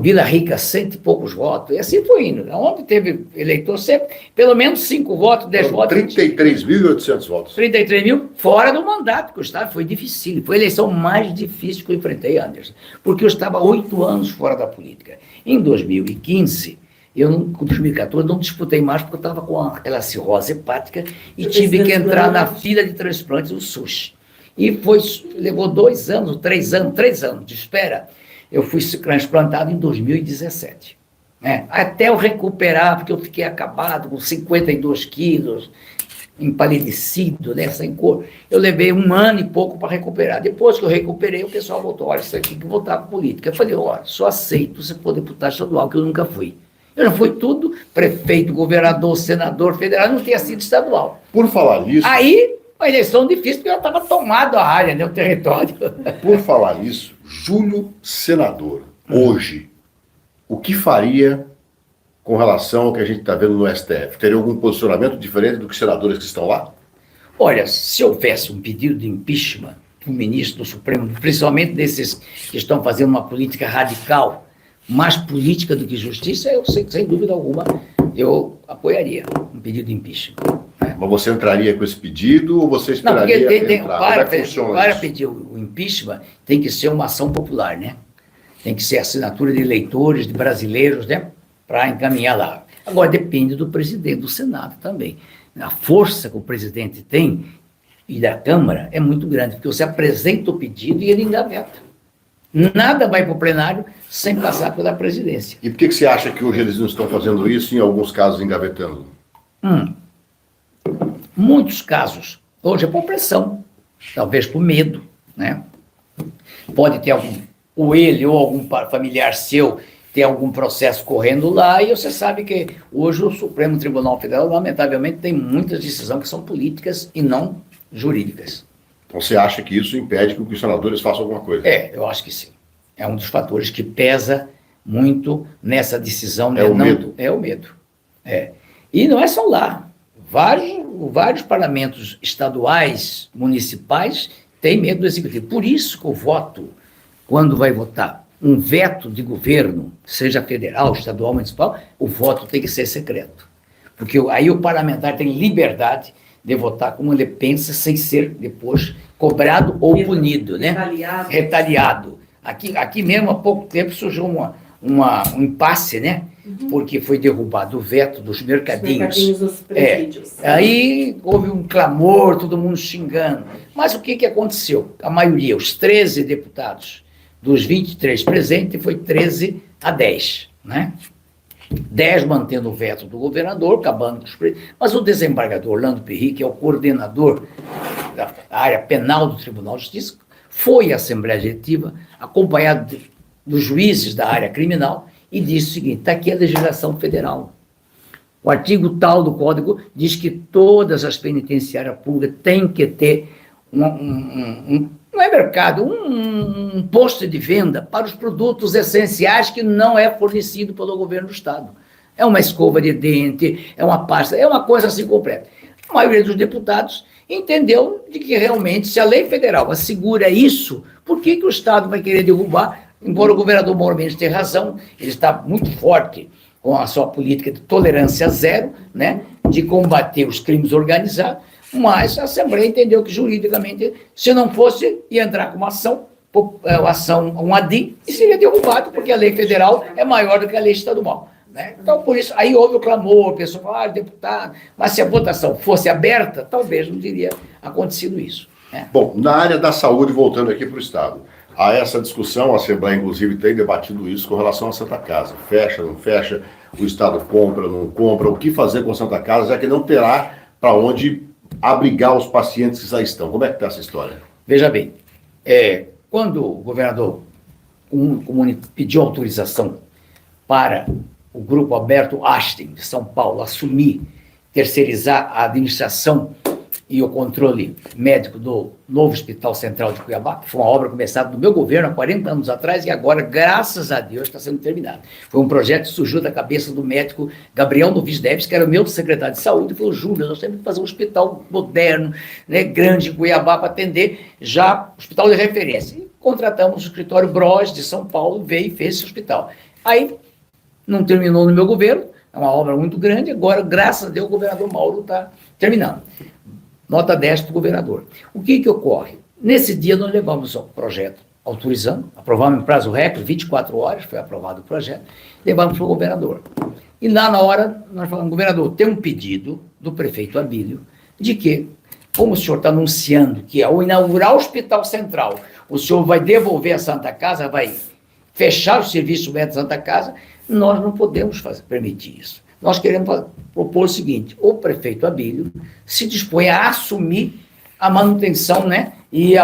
Vila Rica, 100 e poucos votos, e assim foi indo. Onde teve eleitor, sempre, pelo menos 5 votos, 10 votos. 33.800 votos. 33 mil, fora do mandato, porque o Estado foi difícil. Foi a eleição mais difícil que eu enfrentei, Anderson, porque eu estava 8 anos fora da política. Em 2015, em 2014, não disputei mais, porque eu estava com aquela cirrose hepática e tive que entrar na fila de transplantes do SUS. E levou 2 anos, 3 anos de espera. Eu fui transplantado em 2017. Né? Até eu recuperar, porque eu fiquei acabado com 52 quilos, empalidecido, né, sem cor. Eu levei 1 ano e pouco para recuperar. Depois que eu recuperei, o pessoal voltou, olha, você tem que voltar para a política. Eu falei, olha, só aceito se for deputado estadual, que eu nunca fui. Eu já fui tudo, prefeito, governador, senador, federal, não tinha sido estadual. Por falar nisso... Aí, uma eleição difícil, porque eu estava tomado a área, né, o território. Por falar nisso, Júlio senador, hoje, o que faria com relação ao que a gente está vendo no STF? Teria algum posicionamento diferente do que os senadores que estão lá? Olha, se houvesse um pedido de impeachment do ministro do Supremo, principalmente desses que estão fazendo uma política radical, mais política do que justiça, eu sei que, sem dúvida alguma, eu apoiaria um pedido de impeachment. Né? Mas você entraria com esse pedido ou você esperaria? Não, porque para isso? pedir o impeachment tem que ser uma ação popular, né? Tem que ser assinatura de eleitores, de brasileiros, né? Para encaminhar lá. Agora, depende do presidente do Senado também. A força que o presidente tem e da Câmara é muito grande, porque você apresenta o pedido e ele engaveta. Nada vai para o plenário sem passar pela presidência. E por que você acha que hoje eles não estão fazendo isso, em alguns casos engavetando? Muitos casos, hoje é por pressão, talvez por medo, né? Pode ter ou ele ou algum familiar seu ter algum processo correndo lá, e você sabe que hoje o Supremo Tribunal Federal, lamentavelmente, tem muitas decisões que são políticas e não jurídicas. Então você acha que isso impede que os senadores façam alguma coisa? Eu acho que sim. É um dos fatores que pesa muito nessa decisão. É o medo? É o medo. E não é só lá. Vários parlamentos estaduais, municipais, têm medo do executivo. Por isso que o voto, quando vai votar um veto de governo, seja federal, estadual, municipal, o voto tem que ser secreto. Porque aí o parlamentar tem liberdade de votar como ele pensa, sem ser depois cobrado ou punido, né? Retaliado. Aqui mesmo, há pouco tempo, surgiu um impasse, né? Porque foi derrubado o veto dos mercadinhos. Os mercadinhos dos presídios. Aí houve um clamor, todo mundo xingando. Mas o que aconteceu? A maioria, os 13 deputados dos 23 presentes, foi 13-10, né? 10 mantendo o veto do governador, acabando com os presos. Mas o desembargador Orlando Perry, que é o coordenador da área penal do Tribunal de Justiça, foi à Assembleia Legislativa, acompanhado dos juízes da área criminal, e disse o seguinte: está aqui a legislação federal. O artigo tal do Código diz que todas as penitenciárias públicas têm que ter não é mercado, um posto de venda para os produtos essenciais que não é fornecido pelo governo do Estado. É uma escova de dente, é uma pasta, é uma coisa assim completa. A maioria dos deputados entendeu de que realmente, se a lei federal assegura isso, por que o Estado vai querer derrubar? Embora o governador Mauro Mendes tenha razão, ele está muito forte com a sua política de tolerância zero, né, de combater os crimes organizados, mas a Assembleia entendeu que juridicamente, se não fosse, ia entrar com uma ação, um ADI, e seria derrubado, porque a lei federal é maior do que a lei estadual. Né? Então, por isso, aí houve o clamor, o pessoal falou, deputado, mas se a votação fosse aberta, talvez não teria acontecido isso. Né? Bom, na área da saúde, voltando aqui para o Estado, há essa discussão, a Assembleia, inclusive, tem debatido isso com relação à Santa Casa. Fecha, não fecha, o Estado compra, não compra, o que fazer com a Santa Casa, já que não terá para onde abrigar os pacientes que já estão. Como é que está essa história? Veja bem, quando o governador pediu autorização para o grupo Alberto Einstein, de São Paulo, assumir, terceirizar a administração e o controle médico do novo Hospital Central de Cuiabá, que foi uma obra começada no meu governo há 40 anos atrás e agora, graças a Deus, está sendo terminado. Foi um projeto que surgiu da cabeça do médico Gabriel Novis Neves, que era o meu secretário de saúde, e falou: Júlio, nós temos que fazer um hospital moderno, né, grande em Cuiabá, para atender já hospital de referência. E contratamos o escritório Bros de São Paulo, veio e fez esse hospital. Aí, não terminou no meu governo, é uma obra muito grande, agora, graças a Deus, o governador Mauro está terminando. Nota 10 para o governador. O que ocorre? Nesse dia, nós levamos o projeto autorizando, aprovamos em prazo recorde, 24 horas, foi aprovado o projeto, levamos para o governador. E lá na hora, nós falamos: governador, tem um pedido do prefeito Abílio de que, como o senhor está anunciando que ao inaugurar o Hospital Central, o senhor vai devolver a Santa Casa, vai fechar o serviço médico da Santa Casa, nós não podemos permitir isso. Nós queremos propor o seguinte: o prefeito Abílio se dispõe a assumir a manutenção, né, e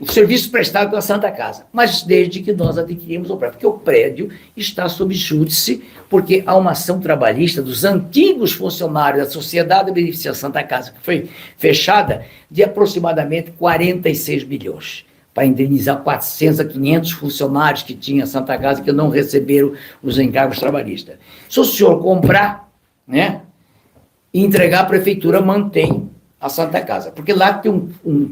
o serviço prestado pela Santa Casa, mas desde que nós adquirimos o prédio, porque o prédio está sob júdice, porque há uma ação trabalhista dos antigos funcionários da Sociedade de Beneficência Santa Casa, que foi fechada, de aproximadamente 46 milhões. Para indenizar 400 a 500 funcionários que tinha a Santa Casa que não receberam os encargos trabalhistas. Se o senhor comprar, né, e entregar, a prefeitura mantém a Santa Casa, porque lá tem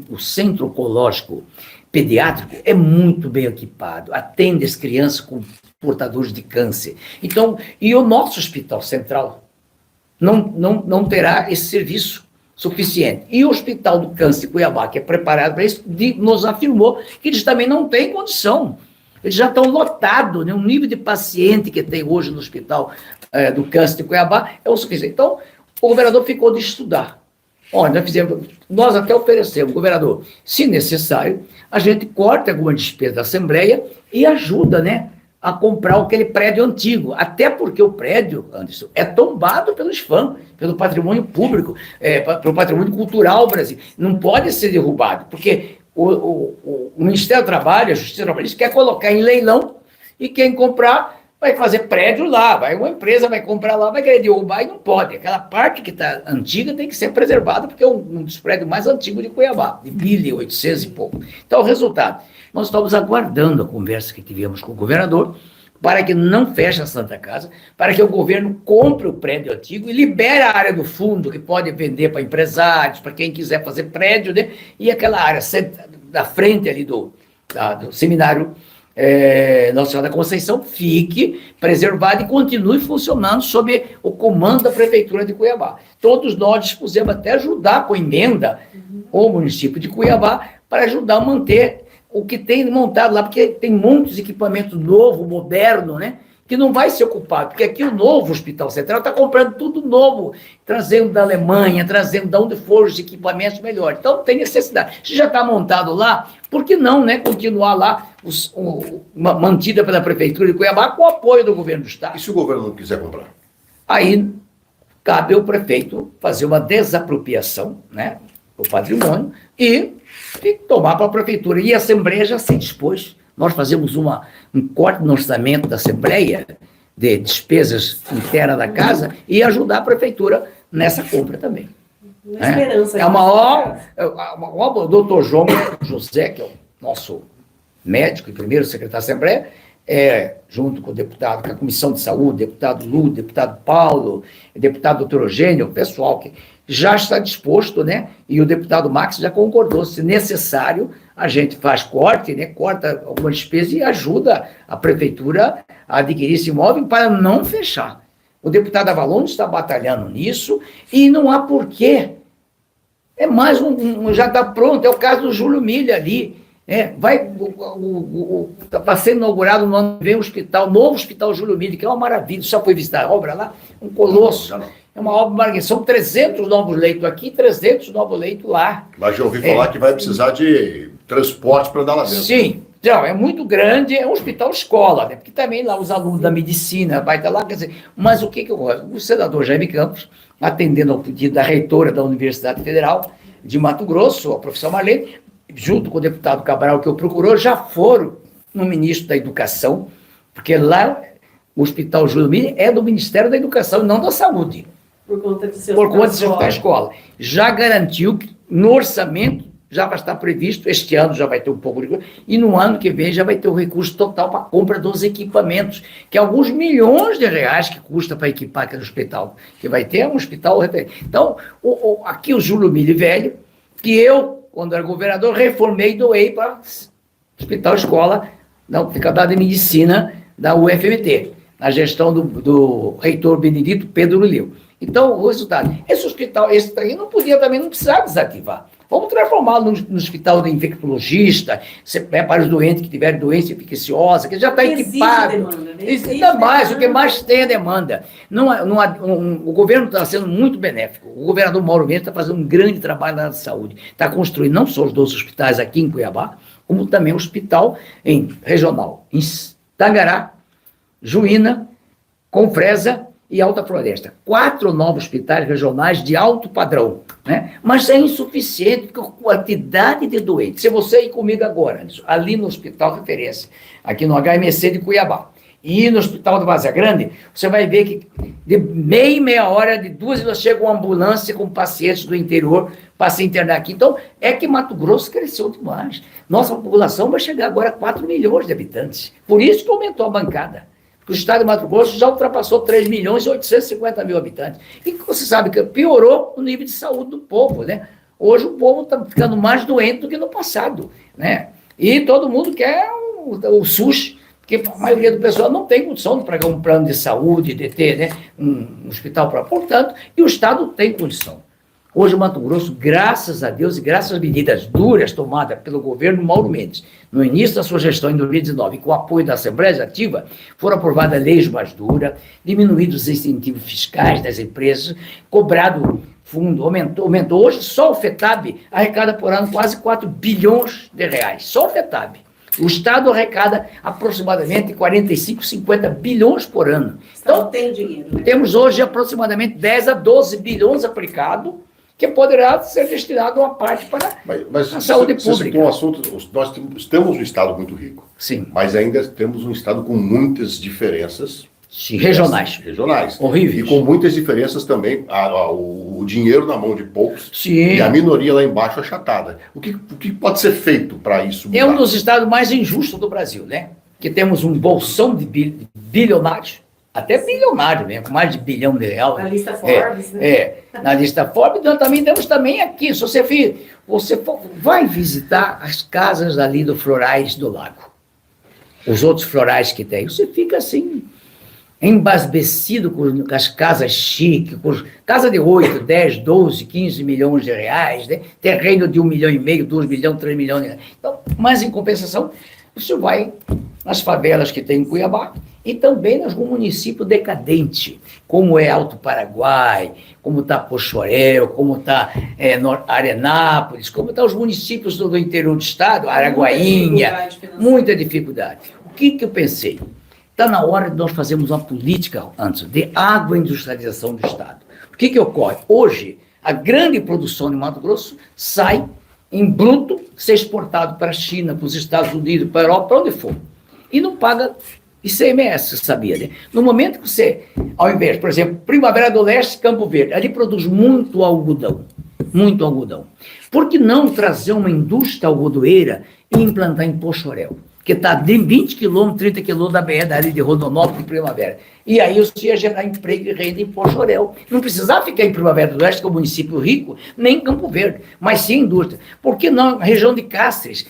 o centro oncológico pediátrico, é muito bem equipado, atende as crianças com portadores de câncer. Então, e o nosso Hospital Central não terá esse serviço suficiente. E o Hospital do Câncer de Cuiabá, que é preparado para isso, nos afirmou que eles também não têm condição. Eles já estão lotados, né? O nível de paciente que tem hoje no Hospital do Câncer de Cuiabá é o suficiente. Então, o governador ficou de estudar Olha, nós até oferecemos, governador, se necessário, a gente corta alguma despesa da Assembleia e ajuda, né, a comprar aquele prédio antigo, até porque o prédio, Anderson, é tombado pelos fãs, pelo patrimônio público, pelo patrimônio cultural brasileiro, não pode ser derrubado, porque o Ministério do Trabalho, a Justiça Trabalhista, quer colocar em leilão e quem comprar vai fazer prédio lá, uma empresa vai comprar lá, vai querer derrubar e não pode. Aquela parte que está antiga tem que ser preservada, porque é um dos prédios mais antigos de Cuiabá, de 1800 e pouco. Então, o resultado, nós estamos aguardando a conversa que tivemos com o governador, para que não feche a Santa Casa, para que o governo compre o prédio antigo e libere a área do fundo, que pode vender para empresários, para quem quiser fazer prédio, né? E aquela área da frente ali do seminário Nossa Senhora da Conceição fique preservada e continue funcionando sob o comando da Prefeitura de Cuiabá. Todos nós dispusemos até ajudar com emenda o município de Cuiabá para ajudar a manter o que tem montado lá, porque tem muitos equipamentos novos, modernos, né? Que não vai ser ocupado, porque aqui o novo Hospital Central está comprando tudo novo, trazendo da Alemanha, trazendo de onde for os equipamentos melhores. Então, tem necessidade. Se já está montado lá, por que não, né, continuar lá, mantida pela Prefeitura de Cuiabá, com o apoio do governo do Estado? E se o governo não quiser comprar? Aí, cabe ao prefeito fazer uma desapropriação, né, do patrimônio e tomar para a Prefeitura. E a Assembleia já se dispôs. Nós fazemos um corte no orçamento da Assembleia, de despesas internas da casa, e ajudar a Prefeitura nessa compra também. Uma esperança. O doutor João José, que é o nosso médico e primeiro secretário da Assembleia, junto com o deputado, com a Comissão de Saúde, deputado Lu, deputado Paulo, deputado doutor Eugênio, o pessoal que já está disposto, né? E o deputado Max já concordou, se necessário, a gente faz corte, né? Corta alguma despesa e ajuda a Prefeitura a adquirir esse imóvel para não fechar. O deputado Avalon está batalhando nisso e não há porquê. É mais já está pronto, é o caso do Júlio Milha ali. Está sendo inaugurado no ano que vem o novo Hospital Júlio Milha, que é uma maravilha. Você já foi visitar a obra lá? Um colosso. É uma obra maravilhosa. São 300 novos leitos aqui, 300 novos leitos lá. Mas já ouvi falar que vai precisar de transporte para dar lá dentro. Sim. Não, é muito grande, é um hospital escola, né? Porque também lá os alunos da medicina vai estar lá, quer dizer, mas o que ocorre? O senador Jaime Campos, atendendo ao pedido da reitora da Universidade Federal de Mato Grosso, a professora Marlene, junto com o deputado Cabral, que o procurou, já foram no ministro da Educação, porque lá o Hospital Júlio Milha é do Ministério da Educação e não da Saúde. Por conta de ser a escola. Já garantiu que no orçamento já vai estar previsto, este ano já vai ter um pouco de coisa, e no ano que vem já vai ter o recurso total para a compra dos equipamentos, que é alguns milhões de reais que custa para equipar aquele hospital, que vai ter um hospital. Então, aqui o Júlio Milha Velho, que eu, quando era governador, reformei e doei para o Hospital Escola da Faculdade de Medicina da UFMT, na gestão do reitor Benedito Pedro Lulio. Então, o resultado, esse hospital, esse aí não precisava desativar. Vamos transformá-lo no hospital de infectologista, para os doentes que tiverem doença infecciosa, que já está equipado. Demanda, né? Ainda mais, o que mais tem é demanda. O governo está sendo muito benéfico. O governador Mauro Mendes está fazendo um grande trabalho na saúde. Está construindo não só os 12 hospitais aqui em Cuiabá, como também um hospital regional, em Tangará, Juína, Confresa e Alta Floresta. 4 novos hospitais regionais de alto padrão, né? Mas é insuficiente, porque a quantidade de doentes. Se você ir comigo agora, ali no Hospital Referência, aqui no HMC de Cuiabá, e ir no Hospital de Várzea Grande, você vai ver que de meia hora, de 2 horas, chega uma ambulância com pacientes do interior para se internar aqui. Então, é que Mato Grosso cresceu demais. Nossa população vai chegar agora a 4 milhões de habitantes. Por isso que aumentou a bancada. O estado de Mato Grosso já ultrapassou 3 milhões e 850 mil habitantes. E você sabe que piorou o nível de saúde do povo, né? Hoje o povo está ficando mais doente do que no passado, né? E todo mundo quer o SUS, porque a maioria do pessoal não tem condição de pagar um plano de saúde, de ter, né, um hospital próprio. Portanto, e o Estado tem condição. Hoje o Mato Grosso, graças a Deus e graças às medidas duras tomadas pelo governo Mauro Mendes, no início da sua gestão em 2019, com o apoio da Assembleia Legislativa, foram aprovadas leis mais duras, diminuídos os incentivos fiscais das empresas, cobrado fundo, aumentou. Hoje só o FETAB arrecada por ano quase 4 bilhões de reais, só o FETAB. O Estado arrecada aproximadamente 45, 50 bilhões por ano. Então, tem dinheiro, né? Temos hoje aproximadamente 10 a 12 bilhões aplicados, que poderá ser destinado uma parte para a saúde pública. Você citou um assunto, nós temos um Estado muito rico. Sim. Mas ainda temos um Estado com muitas diferenças. Sim, regionais. E Horríveis. com muitas diferenças também, o dinheiro na mão de poucos. Sim. E a minoria lá embaixo achatada. O que pode ser feito para isso mudar? É um dos estados mais injustos do Brasil, né? Que temos um bolsão de bilionários, até bilionário mesmo, com mais de bilhão de reais. Na lista Forbes, né? Na lista Forbes, nós também temos aqui, se você vai visitar as casas ali do Florais do Lago, os outros florais que tem, você fica assim, embasbecido com as casas chiques, com casa de 8, 10, 12, 15 milhões de reais, né? Terreno de 1,5 milhão, 2 milhões, 3 milhões de reais. Então, mas em compensação, você vai nas favelas que tem em Cuiabá e também nos municípios decadentes, como é Alto Paraguai, como está Poxoréu, como está Arenápolis, como estão os municípios do interior do estado, Araguainha, muita dificuldade. O que eu pensei? Está na hora de nós fazermos uma política, antes, de agroindustrialização do estado. O que ocorre? Hoje, a grande produção de Mato Grosso sai em bruto, ser exportado para a China, para os Estados Unidos, para a Europa, para onde for. E não paga ICMS, você sabia, né? No momento que você, ao invés, por exemplo, Primavera do Leste, Campo Verde, ali produz muito algodão. Muito algodão. Por que não trazer uma indústria algodoeira e implantar em Poxoréu? Que está de 20 quilômetros, 30 quilômetros da BR, da área de Rondonópolis e Primavera. E aí você ia gerar emprego e renda em Poxoréu. Não precisava ficar em Primavera do Oeste, que é um município rico, nem em Campo Verde, mas sim indústria. Por que não? A região de Cáceres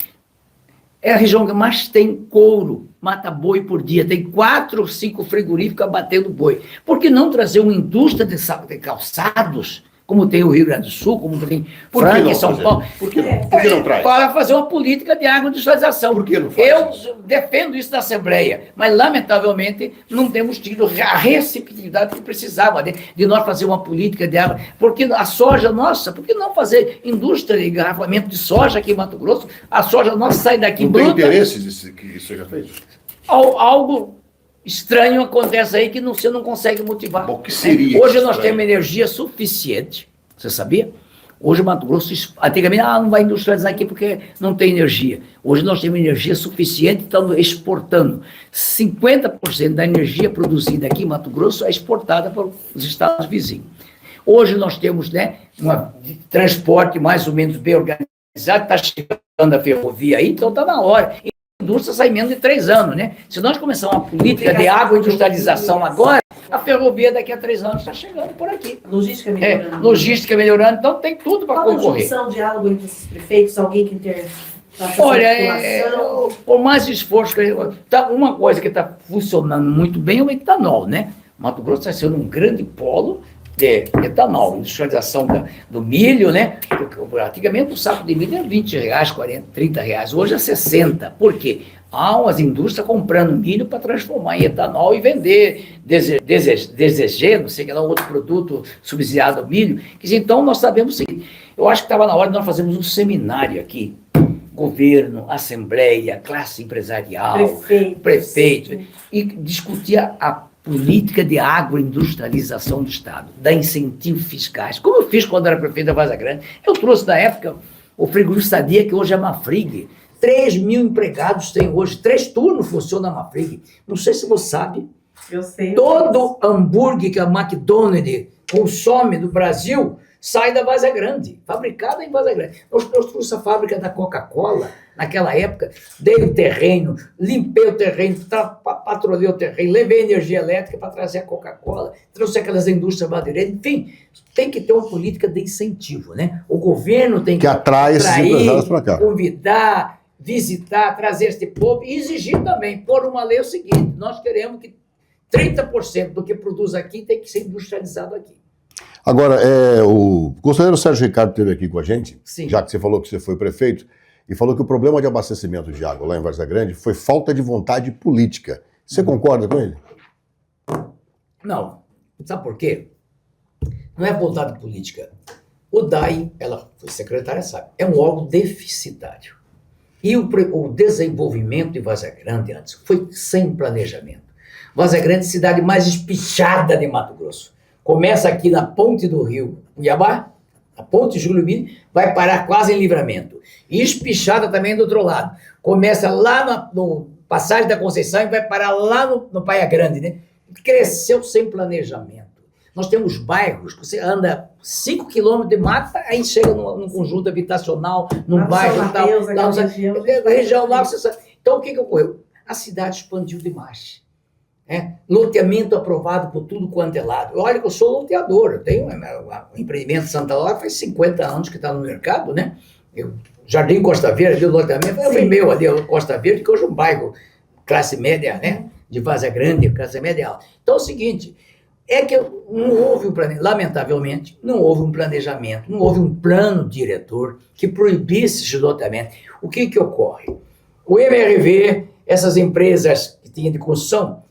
é a região que mais tem couro, mata boi por dia, tem 4 ou 5 frigoríficos abatendo boi. Por que não trazer uma indústria de calçados, como tem o Rio Grande do Sul, como tem Franca e São Paulo? Por que não traz? Para fazer uma política de agroindustrialização. Por que não faz? Eu defendo isso na Assembleia, mas lamentavelmente não temos tido a receptividade que precisava de nós fazer uma política de agro. Porque a soja nossa, por que não fazer indústria de engarrafamento de soja aqui em Mato Grosso? A soja nossa sai daqui bruta. Não tem interesse que isso seja feito? Algo estranho acontece aí que você não consegue motivar. O que seria? Hoje nós temos energia suficiente, você sabia? Hoje o Mato Grosso, antigamente, não vai industrializar aqui porque não tem energia. Hoje nós temos energia suficiente e estamos exportando. 50% da energia produzida aqui em Mato Grosso é exportada para os estados vizinhos. Hoje nós temos, né, um transporte mais ou menos bem organizado, está chegando a ferrovia aí, então está na hora. A indústria sai menos de 3 anos, né? Se nós começarmos uma política de agroindustrialização agora, a ferrovia daqui a 3 anos está chegando por aqui. Logística melhorando. Logística melhorando, então tem tudo para concorrer. Qual a junção, diálogo entre esses prefeitos, alguém que Olha, por mais esforço, uma coisa que está funcionando muito bem é o etanol, né? Mato Grosso está sendo um grande polo de etanol, industrialização do milho, né? Porque, antigamente o saco de milho era 20 reais, 40, 30 reais, hoje é 60. Por quê? Há umas indústrias comprando milho para transformar em etanol e vender, DZG, não sei que lá, um outro produto subsidiado ao milho. Então nós sabemos o seguinte, eu acho que estava na hora de nós fazermos um seminário aqui, governo, assembleia, classe empresarial, prefeito, e discutir a política de agroindustrialização do Estado, da incentivos fiscais, como eu fiz quando era prefeito da Vaza Grande. Eu trouxe na época o frigorífico Sadia, que hoje é Mafrig. 3 mil empregados tem hoje, 3 turnos funciona a Mafrig. Não sei se você sabe. Eu sei. Todo hambúrguer que a McDonald's consome no Brasil sai da Vaza Grande, fabricada em Vaza Grande. Nós trouxemos a fábrica da Coca-Cola, naquela época, dei o terreno, limpei o terreno, patrulhei o terreno, levei energia elétrica para trazer a Coca-Cola, trouxe aquelas indústrias madeireiras, enfim, tem que ter uma política de incentivo, né? O governo tem que atrai esses empresários para cá, convidar, visitar, trazer esse povo e exigir também, por uma lei, o seguinte: nós queremos que 30% do que produz aqui tem que ser industrializado aqui. Agora, o conselheiro Sérgio Ricardo esteve aqui com a gente, Sim. já que você falou que você foi prefeito, e falou que o problema de abastecimento de água lá em Várzea Grande foi falta de vontade política. Você concorda com ele? Não. Sabe por quê? Não é vontade política. O DAI, ela foi secretária, sabe, é um órgão deficitário. E o desenvolvimento de Várzea Grande antes foi sem planejamento. Várzea Grande, cidade mais espichada de Mato Grosso. Começa aqui na ponte do rio Cuiabá, a ponte Júlio Mini, vai parar quase em Livramento. E espichada também do outro lado. Começa lá no Passagem da Conceição e vai parar lá no Praia Grande, né? Cresceu sem planejamento. Nós temos bairros que você anda 5 quilômetros de mata, aí chega num conjunto habitacional, num lá bairro São e tal. Mateus, Lá, região lá, você sabe. Então, o que ocorreu? A cidade expandiu demais. Loteamento aprovado por tudo quanto é lado. Olha que eu sou loteador, eu tenho um empreendimento em Santa Laura, faz 50 anos que está no mercado, né? Jardim Costa Verde, o loteamento foi meu ali, Costa Verde, que hoje é um bairro classe média, né? De Várzea Grande, classe média alta. Então é o seguinte, é que não houve lamentavelmente, não houve um planejamento, não houve um plano diretor que proibisse esse loteamento. O que ocorre? O MRV, essas empresas que tinham de construção,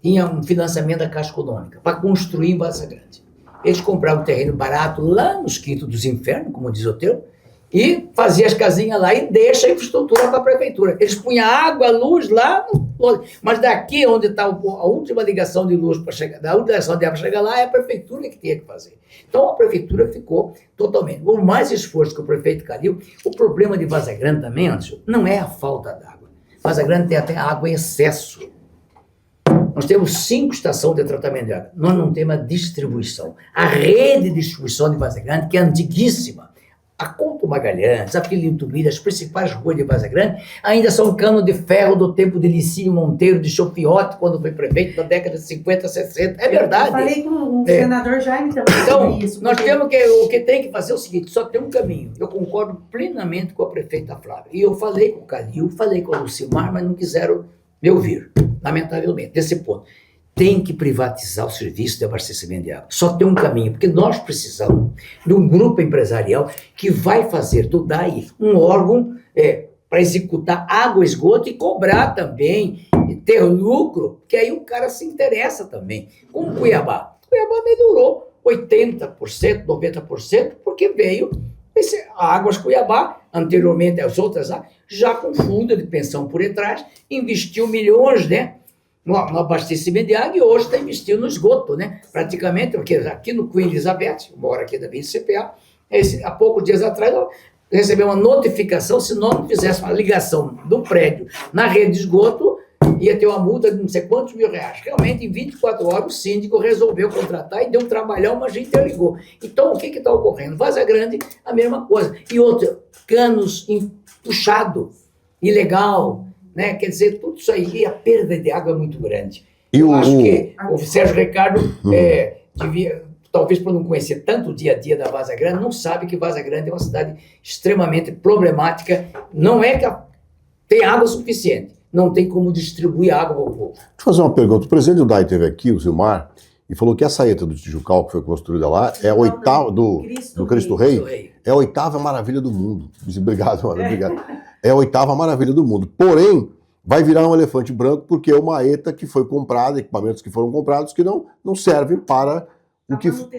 tinham um financiamento da Caixa Econômica para construir em Várzea Grande. Eles compravam um terreno barato lá nos Quintos dos Infernos, como diz o termo, e fazia as casinhas lá e deixa a infraestrutura para a prefeitura. Eles punham água, luz lá, mas daqui onde está a última ligação de luz para chegar, da última ligação de água para chegar lá, é a prefeitura que tinha que fazer. Então a prefeitura ficou totalmente. Por mais esforço que o prefeito Calil, o problema de Várzea Grande também, Anderson, não é a falta d'água. Várzea Grande tem até água em excesso. Nós temos 5 estações de tratamento de água. Nós não temos a distribuição. A rede de distribuição de Várzea Grande, que é antiguíssima, a Couto Magalhães, a Filinto Milha, as principais ruas de Várzea Grande, ainda são cano de ferro do tempo de Licínio Monteiro, de Chofiote, quando foi prefeito, na década de 50, 60. É verdade. Eu falei com o senador Jaime também então, sobre isso. Nós temos o que tem que fazer é o seguinte, só tem um caminho. Eu concordo plenamente com a prefeita Flávia. E eu falei com o Calil, falei com a Lucimar, mas não quiseram me ouvir, lamentavelmente, desse ponto. Tem que privatizar o serviço de abastecimento de água. Só tem um caminho, porque nós precisamos de um grupo empresarial que vai fazer do DAI um órgão para executar água, esgoto e cobrar também, e ter lucro, que aí o cara se interessa também. Como Cuiabá. Cuiabá melhorou 80%, 90%, porque veio a Águas Cuiabá, anteriormente as outras, já com fundo de pensão por detrás, investiu milhões, né? No abastecimento de água e hoje está investindo no esgoto, né? Praticamente, porque aqui no Queen Elizabeth, eu moro aqui da CPA, há poucos dias atrás eu recebi uma notificação, se nós não fizéssemos uma ligação do prédio na rede de esgoto, ia ter uma multa de não sei quantos mil reais. Realmente, em 24 horas, o síndico resolveu contratar e deu um trabalhão, mas a gente interligou. Então, o que está ocorrendo? Várzea Grande, a mesma coisa. E outra, canos puxado, ilegal, né? Quer dizer, tudo isso aí, a perda de água é muito grande. Eu acho que o Sérgio Ricardo devia, talvez por não conhecer tanto o dia a dia da Várzea Grande, não sabe que Várzea Grande é uma cidade extremamente problemática. Não é que tem água suficiente, não tem como distribuir água ao povo. Deixa eu fazer uma pergunta. O presidente do DAI esteve aqui, o Zilmar, e falou que a saeta do Tijucal, que foi construída lá, é a oitava do Cristo Rei, é a 8ª maravilha do mundo. Obrigado, mano, obrigado. É a 8ª maravilha do mundo. Porém, vai virar um elefante branco porque é uma ETA que foi comprada, equipamentos que foram comprados que não servem para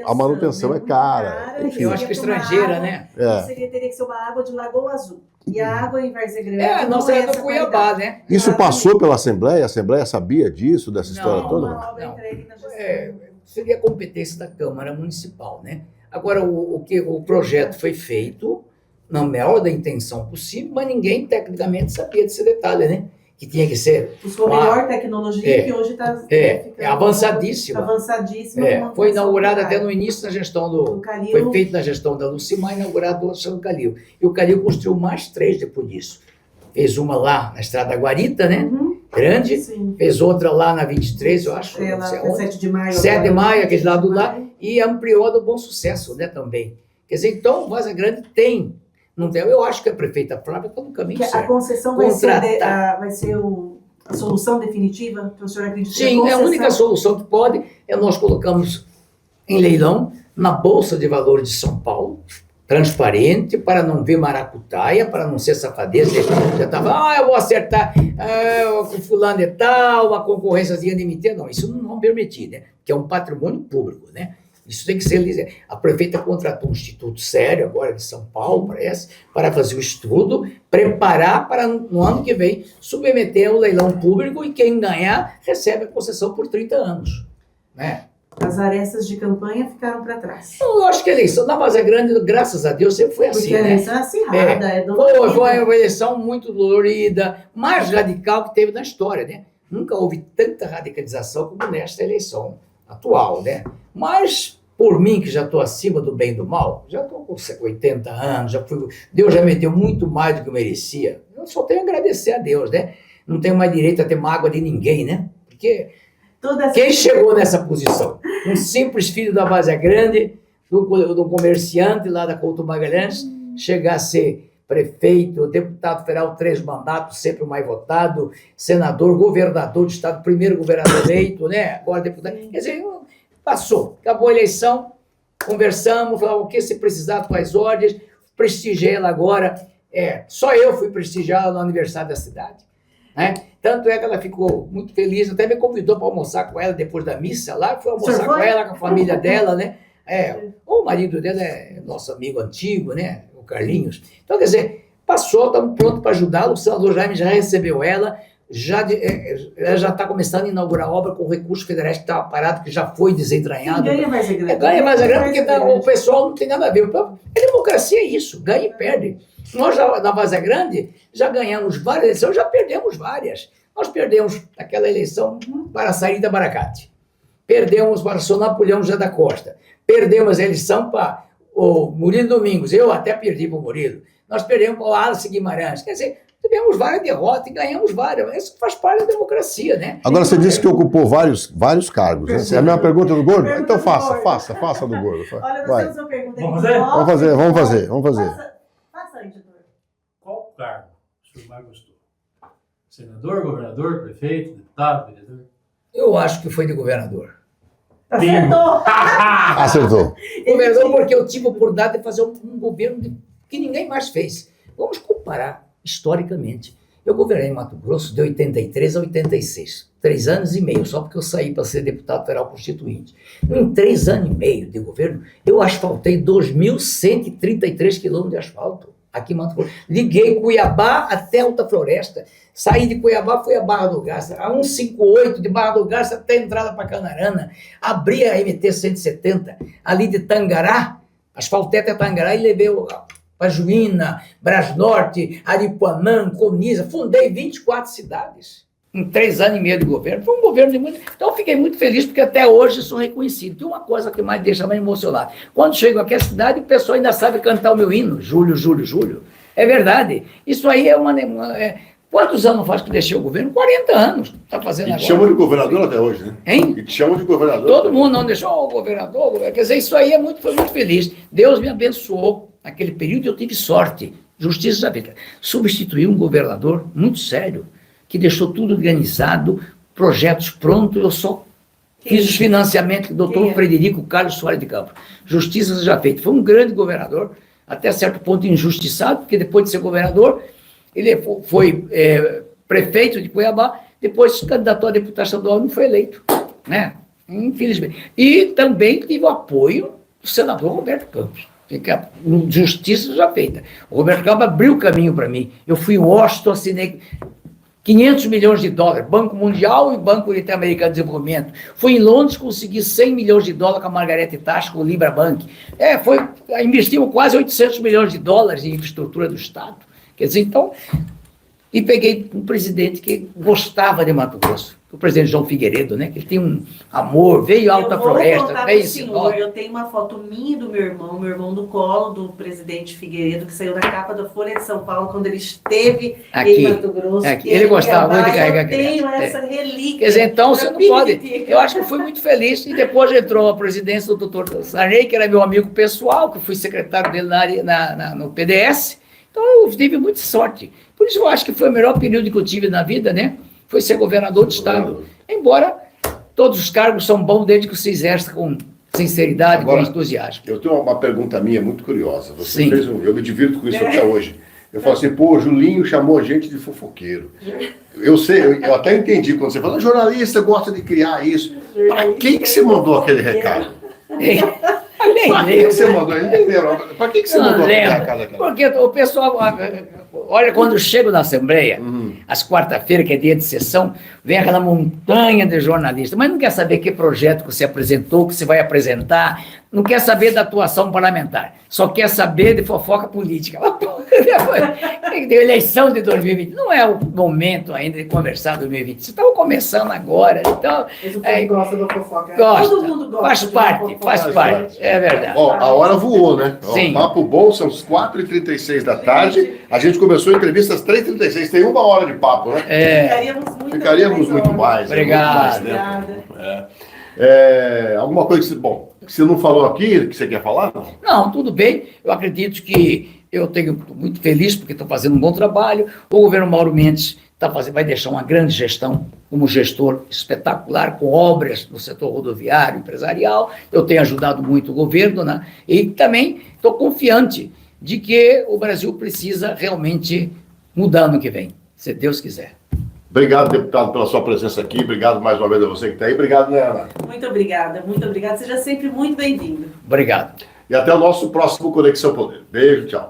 a manutenção é cara. Eu acho que estrangeira, né? Teria que ser uma água de Lagoa Azul. E a água em Várzea Grande a nossa é do Cuiabá, né? Isso passou pela Assembleia? A Assembleia sabia disso, dessa história toda? Não. Seria competência da Câmara Municipal, né? Agora, o projeto foi feito na melhor da intenção possível, mas ninguém tecnicamente sabia desse detalhe, né? Que tinha que ser... Com a melhor tecnologia que hoje está... avançadíssima. Avançadíssima. Foi inaugurada até no início da gestão do Calil. Foi feito na gestão da Lucimar, inaugurado no Calil. E o Calil construiu mais 3 depois disso. Fez uma lá na Estrada Guarita, né? Grande. Sim. Fez outra lá na 23, eu acho. Lá, 7 de maio. 7 de maio, aquele lado lá. E ampliou a do Bom Sucesso, né? Também. Quer dizer, então, Várzea Grande tem. Não tem. Eu acho que a prefeita Flávia está no caminho certo. A concessão vai ser a solução definitiva? Que o senhor acredita? Sim, é a única solução que pode. Nós colocamos em leilão, na Bolsa de Valores de São Paulo, transparente, para não ver maracutaia, para não ser safadeza. Já estava, eu vou acertar com fulano e tal, a concorrência de emitir. Não, isso não vão permitir, né? Que é um patrimônio público, né? Isso tem que ser... A prefeita contratou um instituto sério, agora de São Paulo, parece, para fazer o estudo, preparar para, no ano que vem, submeter ao leilão público e quem ganhar recebe a concessão por 30 anos, né? As arestas de campanha ficaram para trás. Eu acho que a eleição na Várzea Grande, graças a Deus, sempre foi assim, porque a eleição é acirrada, foi uma eleição muito dolorida, mais radical que teve na história, né? Nunca houve tanta radicalização como nesta eleição atual, né? Mas, por mim, que já estou acima do bem e do mal, já estou com 80 anos, Deus já me deu muito mais do que eu merecia. Eu só tenho a agradecer a Deus, né? Não tenho mais direito a ter mágoa de ninguém, né? Porque... Quem chegou nessa posição? Um simples filho da Várzea Grande, do comerciante lá da Couto Magalhães, chegar a ser prefeito, deputado federal, 3 mandatos, sempre o mais votado, senador, governador do estado, primeiro governador eleito, né? Agora deputado. Quer dizer, passou, acabou a eleição, conversamos, falamos o que se precisar, tuas ordens, prestigiei ela agora. Só eu fui prestigiá-la no aniversário da cidade, né? Tanto é que ela ficou muito feliz, até me convidou para almoçar com ela depois da missa lá, fui almoçar com ela, com a família dela, né? O marido dela é nosso amigo antigo, né? O Carlinhos. Então, quer dizer, passou, estamos prontos para ajudá-lo, o senador Jaime já recebeu ela já está começando a inaugurar a obra com recursos federais que estava parado, que já foi desentranhado. Ganha mais a grana. Ganha mais a grana porque o pessoal não tem nada a ver. A democracia é isso, ganha e perde. Nós, na Várzea Grande, já ganhamos várias eleições, já perdemos várias. Nós perdemos aquela eleição para a saída da Baracate. Perdemos para o São Napoleão José da Costa. Perdemos a eleição para o Murilo Domingos. Eu até perdi para o Murilo. Nós perdemos para o Alice Guimarães. Quer dizer, tivemos várias derrotas e ganhamos várias. Isso faz parte da democracia, né? Agora, você disse que ocupou vários cargos, né? É a mesma pergunta do Gordo? Então faça do Gordo. Olha, nós temos uma pergunta aqui. Vamos fazer. Faça aí, editor. Qual cargo o senhor mais gostou? Senador, governador, prefeito, deputado, vereador? Eu acho que foi de governador. Acertou. Governador, porque eu tive a oportunidade de fazer um governo que ninguém mais fez. Vamos comparar historicamente. Eu governei em Mato Grosso de 83 a 86. 3 anos e meio, só porque eu saí para ser deputado federal constituinte. Em 3 anos e meio de governo, eu asfaltei 2.133 quilômetros de asfalto aqui em Mato Grosso. Liguei Cuiabá até Alta Floresta. Saí de Cuiabá, fui a Barra do Garça, a 158 de Barra do Garça até a entrada para Canarana. Abri a MT-170 ali de Tangará, asfaltei até Tangará e levei Pajuína, Brasnorte, Aripuanã, Coniza, fundei 24 cidades em 3 anos e meio de governo. Foi um governo de muito... Então eu fiquei muito feliz porque até hoje sou reconhecido. Tem uma coisa que mais deixa mais emocionado. Quando chego aqui à cidade, o pessoal ainda sabe cantar o meu hino, Júlio, Júlio, Júlio. É verdade. Isso aí é uma... Quantos anos faz que deixei o governo? 40 anos. Está fazendo agora. E te chamam de governador até hoje, né? Hein? E te chamam de governador. Todo mundo não deixou o governador. Quer dizer, isso aí foi muito feliz. Deus me abençoou. Naquele período eu tive sorte. Justiça já feita. Substituí um governador muito sério, que deixou tudo organizado, projetos prontos, eu só fiz os financiamentos do doutor Frederico Carlos Soares de Campos. Justiça já feita. Foi um grande governador, até certo ponto injustiçado, porque depois de ser governador, ele foi prefeito de Cuiabá, depois se candidatou a deputado estadual e não foi eleito, né? Infelizmente. E também tive o apoio do senador Roberto Campos. Justiça já feita. O Roberto Campos abriu o caminho para mim. Eu fui em Washington, assinei 500 milhões de dólares, Banco Mundial e Banco Interamericano de Desenvolvimento. Fui em Londres, consegui 100 milhões de dólares com a Margarete Thatcher, com o Libra Bank. Investimos quase 800 milhões de dólares em infraestrutura do Estado. Quer dizer, então, e peguei um presidente que gostava de Mato Grosso, o presidente João Figueiredo, né? Que ele tem um amor, veio Alta Floresta, veio senhor. Eu tenho uma foto minha do meu irmão do colo do presidente Figueiredo, que saiu da capa da Folha de São Paulo quando ele esteve em Mato Grosso. Ele gostava muito de carregar criança. Eu tenho essa relíquia. Quer dizer, então você não pode. Eu acho que fui muito feliz. E depois entrou a presidência do doutor Sarney, que era meu amigo pessoal, que fui secretário dele no PDS. Então eu tive muita sorte. Por isso eu acho que foi o melhor período que eu tive na vida, né? Foi ser governador do estado. Embora todos os cargos são bons desde que você exerça com sinceridade, Agora, com entusiasmo. Eu tenho uma pergunta minha muito curiosa. Você Sim. fez eu me divirto com isso até hoje. Eu falo assim, pô, o Julinho chamou a gente de fofoqueiro. Eu sei, eu até entendi quando você fala, jornalista gosta de criar isso. Para quem que você mandou aquele recado? Para quem que você mandou? Entenderam? Para que você mandou aquele recado? Porque o pessoal, olha, quando eu chego na Assembleia, às quarta-feiras, que é dia de sessão, vem aquela montanha de jornalistas, mas não quer saber que projeto que você apresentou, que você vai apresentar, não quer saber da atuação parlamentar, só quer saber de fofoca política. Tem eleição de 2020, não é o momento ainda de conversar em 2020, vocês estão começando agora, então... Mas o povo gosta da fofoca. Gosta, Todo mundo gosta. faz parte, é verdade. Ó, a hora voou, né? Ó, Sim. papo bom, são as 4h36 da tarde. A gente começou a entrevista às 3h36, tem 1 hora de papo, né? Ficaríamos muito mais. Obrigado. Muito mais tempo. Alguma coisa que você não falou aqui, que você quer falar? Não? Não, tudo bem. Eu acredito que eu tenho muito feliz porque estou fazendo um bom trabalho. O governo Mauro Mendes vai deixar uma grande gestão como gestor espetacular, com obras no setor rodoviário, empresarial. Eu tenho ajudado muito o governo, né? E também estou confiante de que o Brasil precisa realmente mudar no que vem, se Deus quiser. Obrigado, deputado, pela sua presença aqui. Obrigado mais uma vez a você que está aí. Obrigado, né, Ana? Muito obrigada, muito obrigada. Seja sempre muito bem-vindo. Obrigado. E até o nosso próximo Conexão Poder. Beijo, tchau.